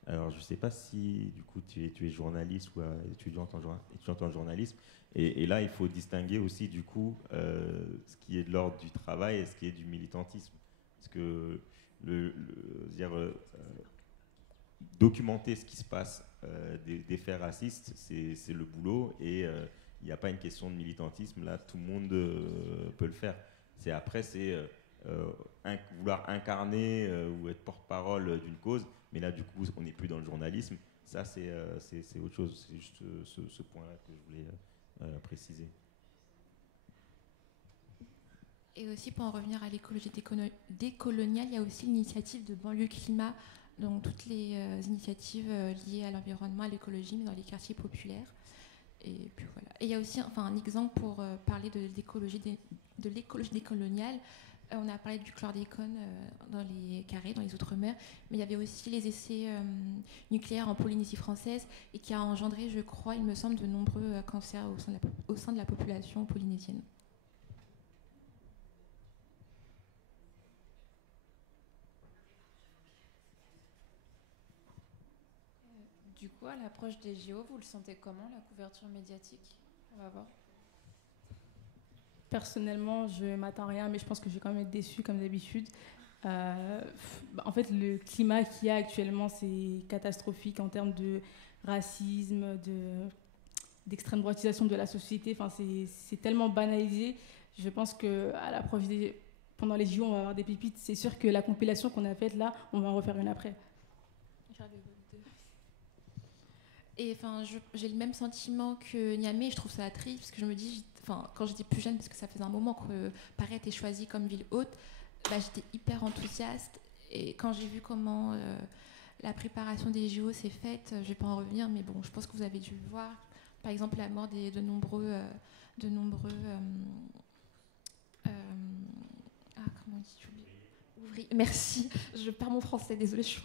Alors je ne sais pas si du coup tu es journaliste ou étudiante en journalisme, et là il faut distinguer aussi du coup ce qui est de l'ordre du travail et ce qui est du militantisme, parce que documenter ce qui se passe des faits racistes, c'est le boulot, et il n'y a pas une question de militantisme, là tout le monde peut le faire. Vouloir incarner ou être porte-parole d'une cause, mais là du coup on n'est plus dans le journalisme, ça c'est autre chose. C'est juste ce point-là que je voulais préciser. Et aussi pour en revenir à l'écologie décoloniale, il y a aussi l'initiative de Banlieue Climat, donc toutes les initiatives liées à l'environnement, à l'écologie, mais dans les quartiers populaires. Et puis voilà. Et il y a aussi un exemple pour parler de l'écologie décoloniale. On a parlé du chlordécone dans les carrés, dans les Outre-mer, mais il y avait aussi les essais nucléaires en Polynésie française, et qui a engendré, je crois, il me semble, de nombreux cancers au sein de la population polynésienne. Du coup, à l'approche des JO, vous le sentez comment, la couverture médiatique ? On va voir. Personnellement, je ne m'attends à rien, mais je pense que je vais quand même être déçue comme d'habitude. En fait, le climat qu'il y a actuellement, c'est catastrophique en termes de racisme, d'extrême droitisation de la société. Enfin, c'est tellement banalisé. Je pense qu'à l'approche pendant les JO, on va avoir des pépites. C'est sûr que la compilation qu'on a faite là, on va en refaire une après. Et enfin, j'ai le même sentiment que Niamey. Je trouve ça triste parce que je me dis, quand j'étais plus jeune, parce que ça faisait un moment que Paris a été choisie comme ville haute, j'étais hyper enthousiaste. Et quand j'ai vu comment la préparation des JO s'est faite, je ne vais pas en revenir, mais bon, je pense que vous avez dû le voir. Par exemple, la mort de nombreux comment on dit, ouvriers. Merci, je perds mon français, désolée, je suis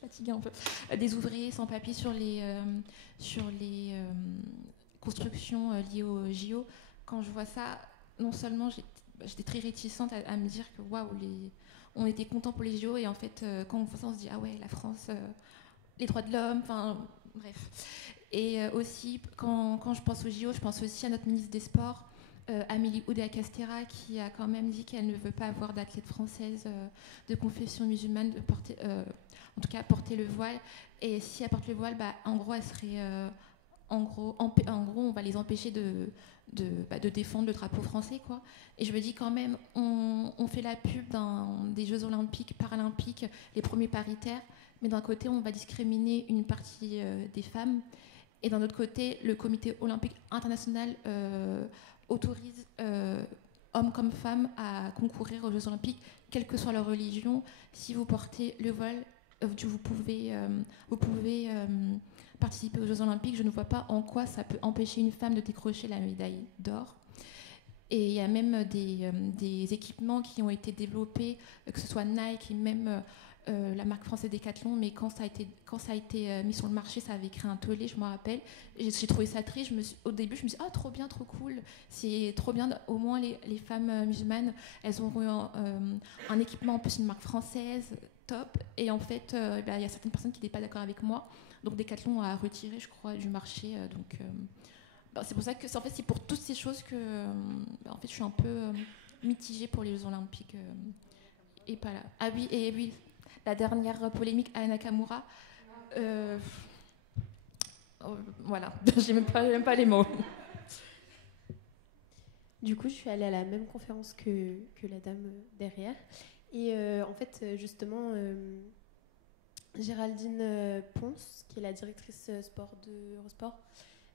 fatiguée un peu. Des ouvriers sans papier sur les constructions liées aux JO. Quand je vois ça, non seulement j'étais très réticente à me dire que waouh, on était contents pour les JO, et en fait, quand on voit ça, on se dit ah ouais, la France, les droits de l'homme, enfin bref. Et aussi, quand je pense aux JO, je pense aussi à notre ministre des Sports, Amélie Oudéa-Castéra, qui a quand même dit qu'elle ne veut pas avoir d'athlète française de confession musulmane porter le voile. Et si elle porte le voile, en gros, elle serait, en gros, on va les empêcher de défendre le drapeau français, quoi. Et je me dis quand même, on fait la pub des Jeux Olympiques, Paralympiques, les premiers paritaires, mais d'un côté, on va discriminer une partie des femmes, et d'un autre côté, le Comité olympique international autorise hommes comme femmes à concourir aux Jeux Olympiques, quelle que soit leur religion. Si vous portez le voile, vous pouvez participer aux Jeux Olympiques. Je ne vois pas en quoi ça peut empêcher une femme de décrocher la médaille d'or. Et il y a même des équipements qui ont été développés, que ce soit Nike et même la marque française Decathlon, mais quand ça a été mis sur le marché, ça avait créé un tollé, je me rappelle. J'ai trouvé ça triste. Au début, je me suis dit, trop bien, trop cool. C'est trop bien, au moins les femmes musulmanes, elles auront un équipement, en plus une marque française, top. Et en fait, il y a certaines personnes qui n'étaient pas d'accord avec moi. Donc Decathlon a retiré, je crois, du marché. C'est pour ça que c'est pour toutes ces choses que en fait, je suis un peu mitigée pour les Jeux Olympiques. Et pas là. Ah oui, et oui. La dernière polémique à Nakamura, voilà, j'ai même pas les mots. Du coup, je suis allée à la même conférence que la dame derrière. Et en fait, justement, Géraldine Ponce, qui est la directrice sport de Eurosport,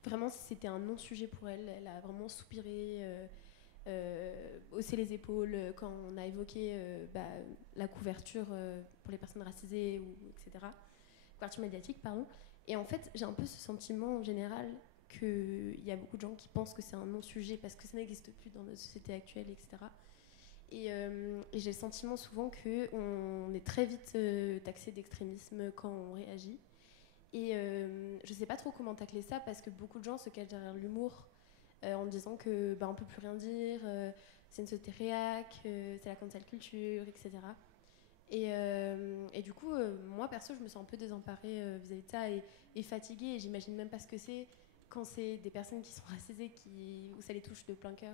vraiment, c'était un non-sujet pour elle. Elle a vraiment soupiré, hausser les épaules quand on a évoqué la couverture pour les personnes racisées, etc. Couverture médiatique, pardon. Et en fait, j'ai un peu ce sentiment en général qu'il y a beaucoup de gens qui pensent que c'est un non-sujet parce que ça n'existe plus dans notre société actuelle, etc. Et j'ai le sentiment souvent qu'on est très vite taxé d'extrémisme quand on réagit. Et je ne sais pas trop comment tacler ça parce que beaucoup de gens se cachent derrière l'humour en disant que on peut plus rien dire, c'est une société réac, c'est la cancel culture, etc. Et du coup, moi perso, je me sens un peu désemparée vis-à-vis de ça et fatiguée. Et j'imagine même pas ce que c'est quand c'est des personnes qui sont racisées où ça les touche de plein cœur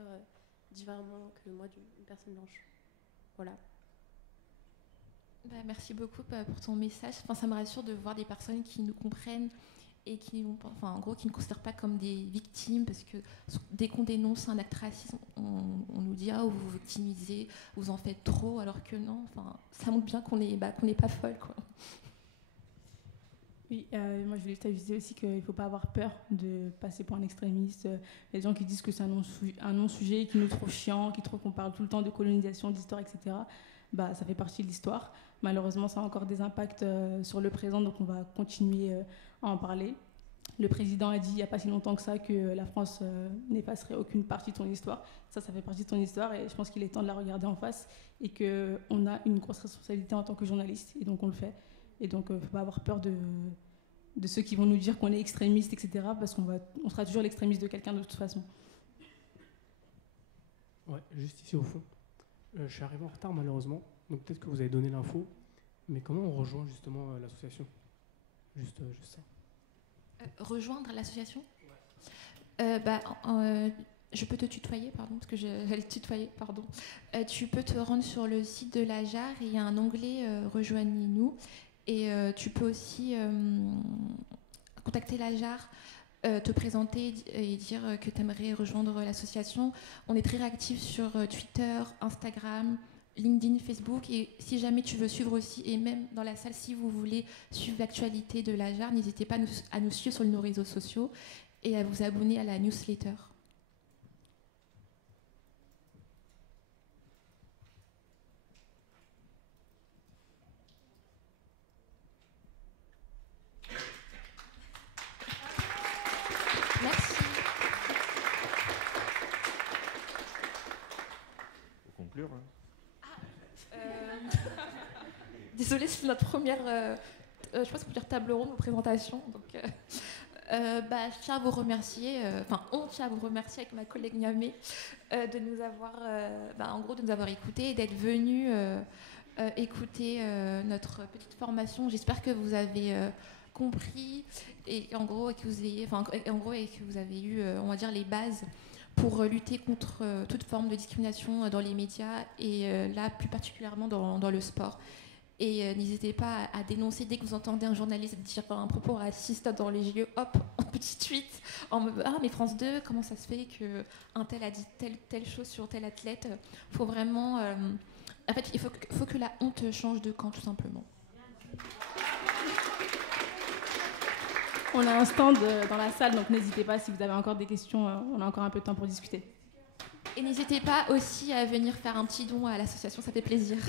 différemment que moi d'une personne blanche. Voilà. Merci beaucoup pour ton message. Ça me rassure de voir des personnes qui nous comprennent et qui ne considèrent pas comme des victimes, parce que dès qu'on dénonce un acte raciste, on nous dit vous vous victimisez, vous en faites trop, alors que non. Ça montre bien qu'on n'est pas folle, quoi. Oui, moi je voulais t'aviser aussi qu'il ne faut pas avoir peur de passer pour un extrémiste. Les gens qui disent que c'est un non-sujet, qui nous trouve chiant, qui trouvent qu'on parle tout le temps de colonisation, d'histoire, etc. Ça fait partie de l'histoire. Malheureusement, ça a encore des impacts sur le présent, donc on va continuer à en parler. Le président a dit il n'y a pas si longtemps que ça que la France n'effacerait aucune partie de son histoire. Ça fait partie de son histoire et je pense qu'il est temps de la regarder en face et qu'on a une grosse responsabilité en tant que journaliste et donc on le fait. Et donc il ne faut pas avoir peur de ceux qui vont nous dire qu'on est extrémiste, etc. parce qu'on sera toujours l'extrémiste de quelqu'un de toute façon. Ouais, juste ici au fond. Je suis arrivé en retard malheureusement, donc peut-être que vous avez donné l'info, mais comment on rejoint justement l'association ? Juste ça. Rejoindre l'association ? Je peux te tutoyer, pardon, parce que j'allais te tutoyer, pardon. Tu peux te rendre sur le site de la JAR et il y a un onglet Rejoignez-nous. Et tu peux aussi contacter la JAR, te présenter et dire que tu aimerais rejoindre l'association. On est très réactifs sur Twitter, Instagram, LinkedIn, Facebook. Et si jamais tu veux suivre aussi, et même dans la salle, si vous voulez suivre l'actualité de la JAR, n'hésitez pas à nous suivre sur nos réseaux sociaux et à vous abonner à la newsletter. désolée, c'est notre première, je pense qu'on peut dire table ronde ou présentation. Donc, je tiens à vous remercier, on tient à vous remercier avec ma collègue Niamé de nous avoir, de nous avoir écoutés et d'être venus écouter notre petite formation. J'espère que vous avez compris et que vous avez eu, on va dire, les bases pour lutter contre toute forme de discrimination dans les médias et là plus particulièrement dans le sport. Et n'hésitez pas à dénoncer dès que vous entendez un journaliste dire un propos raciste dans les JO, hop, en petite suite, en mode ah mais France 2, comment ça se fait qu'un tel a dit telle chose sur tel athlète. Faut vraiment, en fait, il faut que la honte change de camp tout simplement. On a un stand dans la salle, donc n'hésitez pas si vous avez encore des questions, on a encore un peu de temps pour discuter. Et n'hésitez pas aussi à venir faire un petit don à l'association, ça fait plaisir.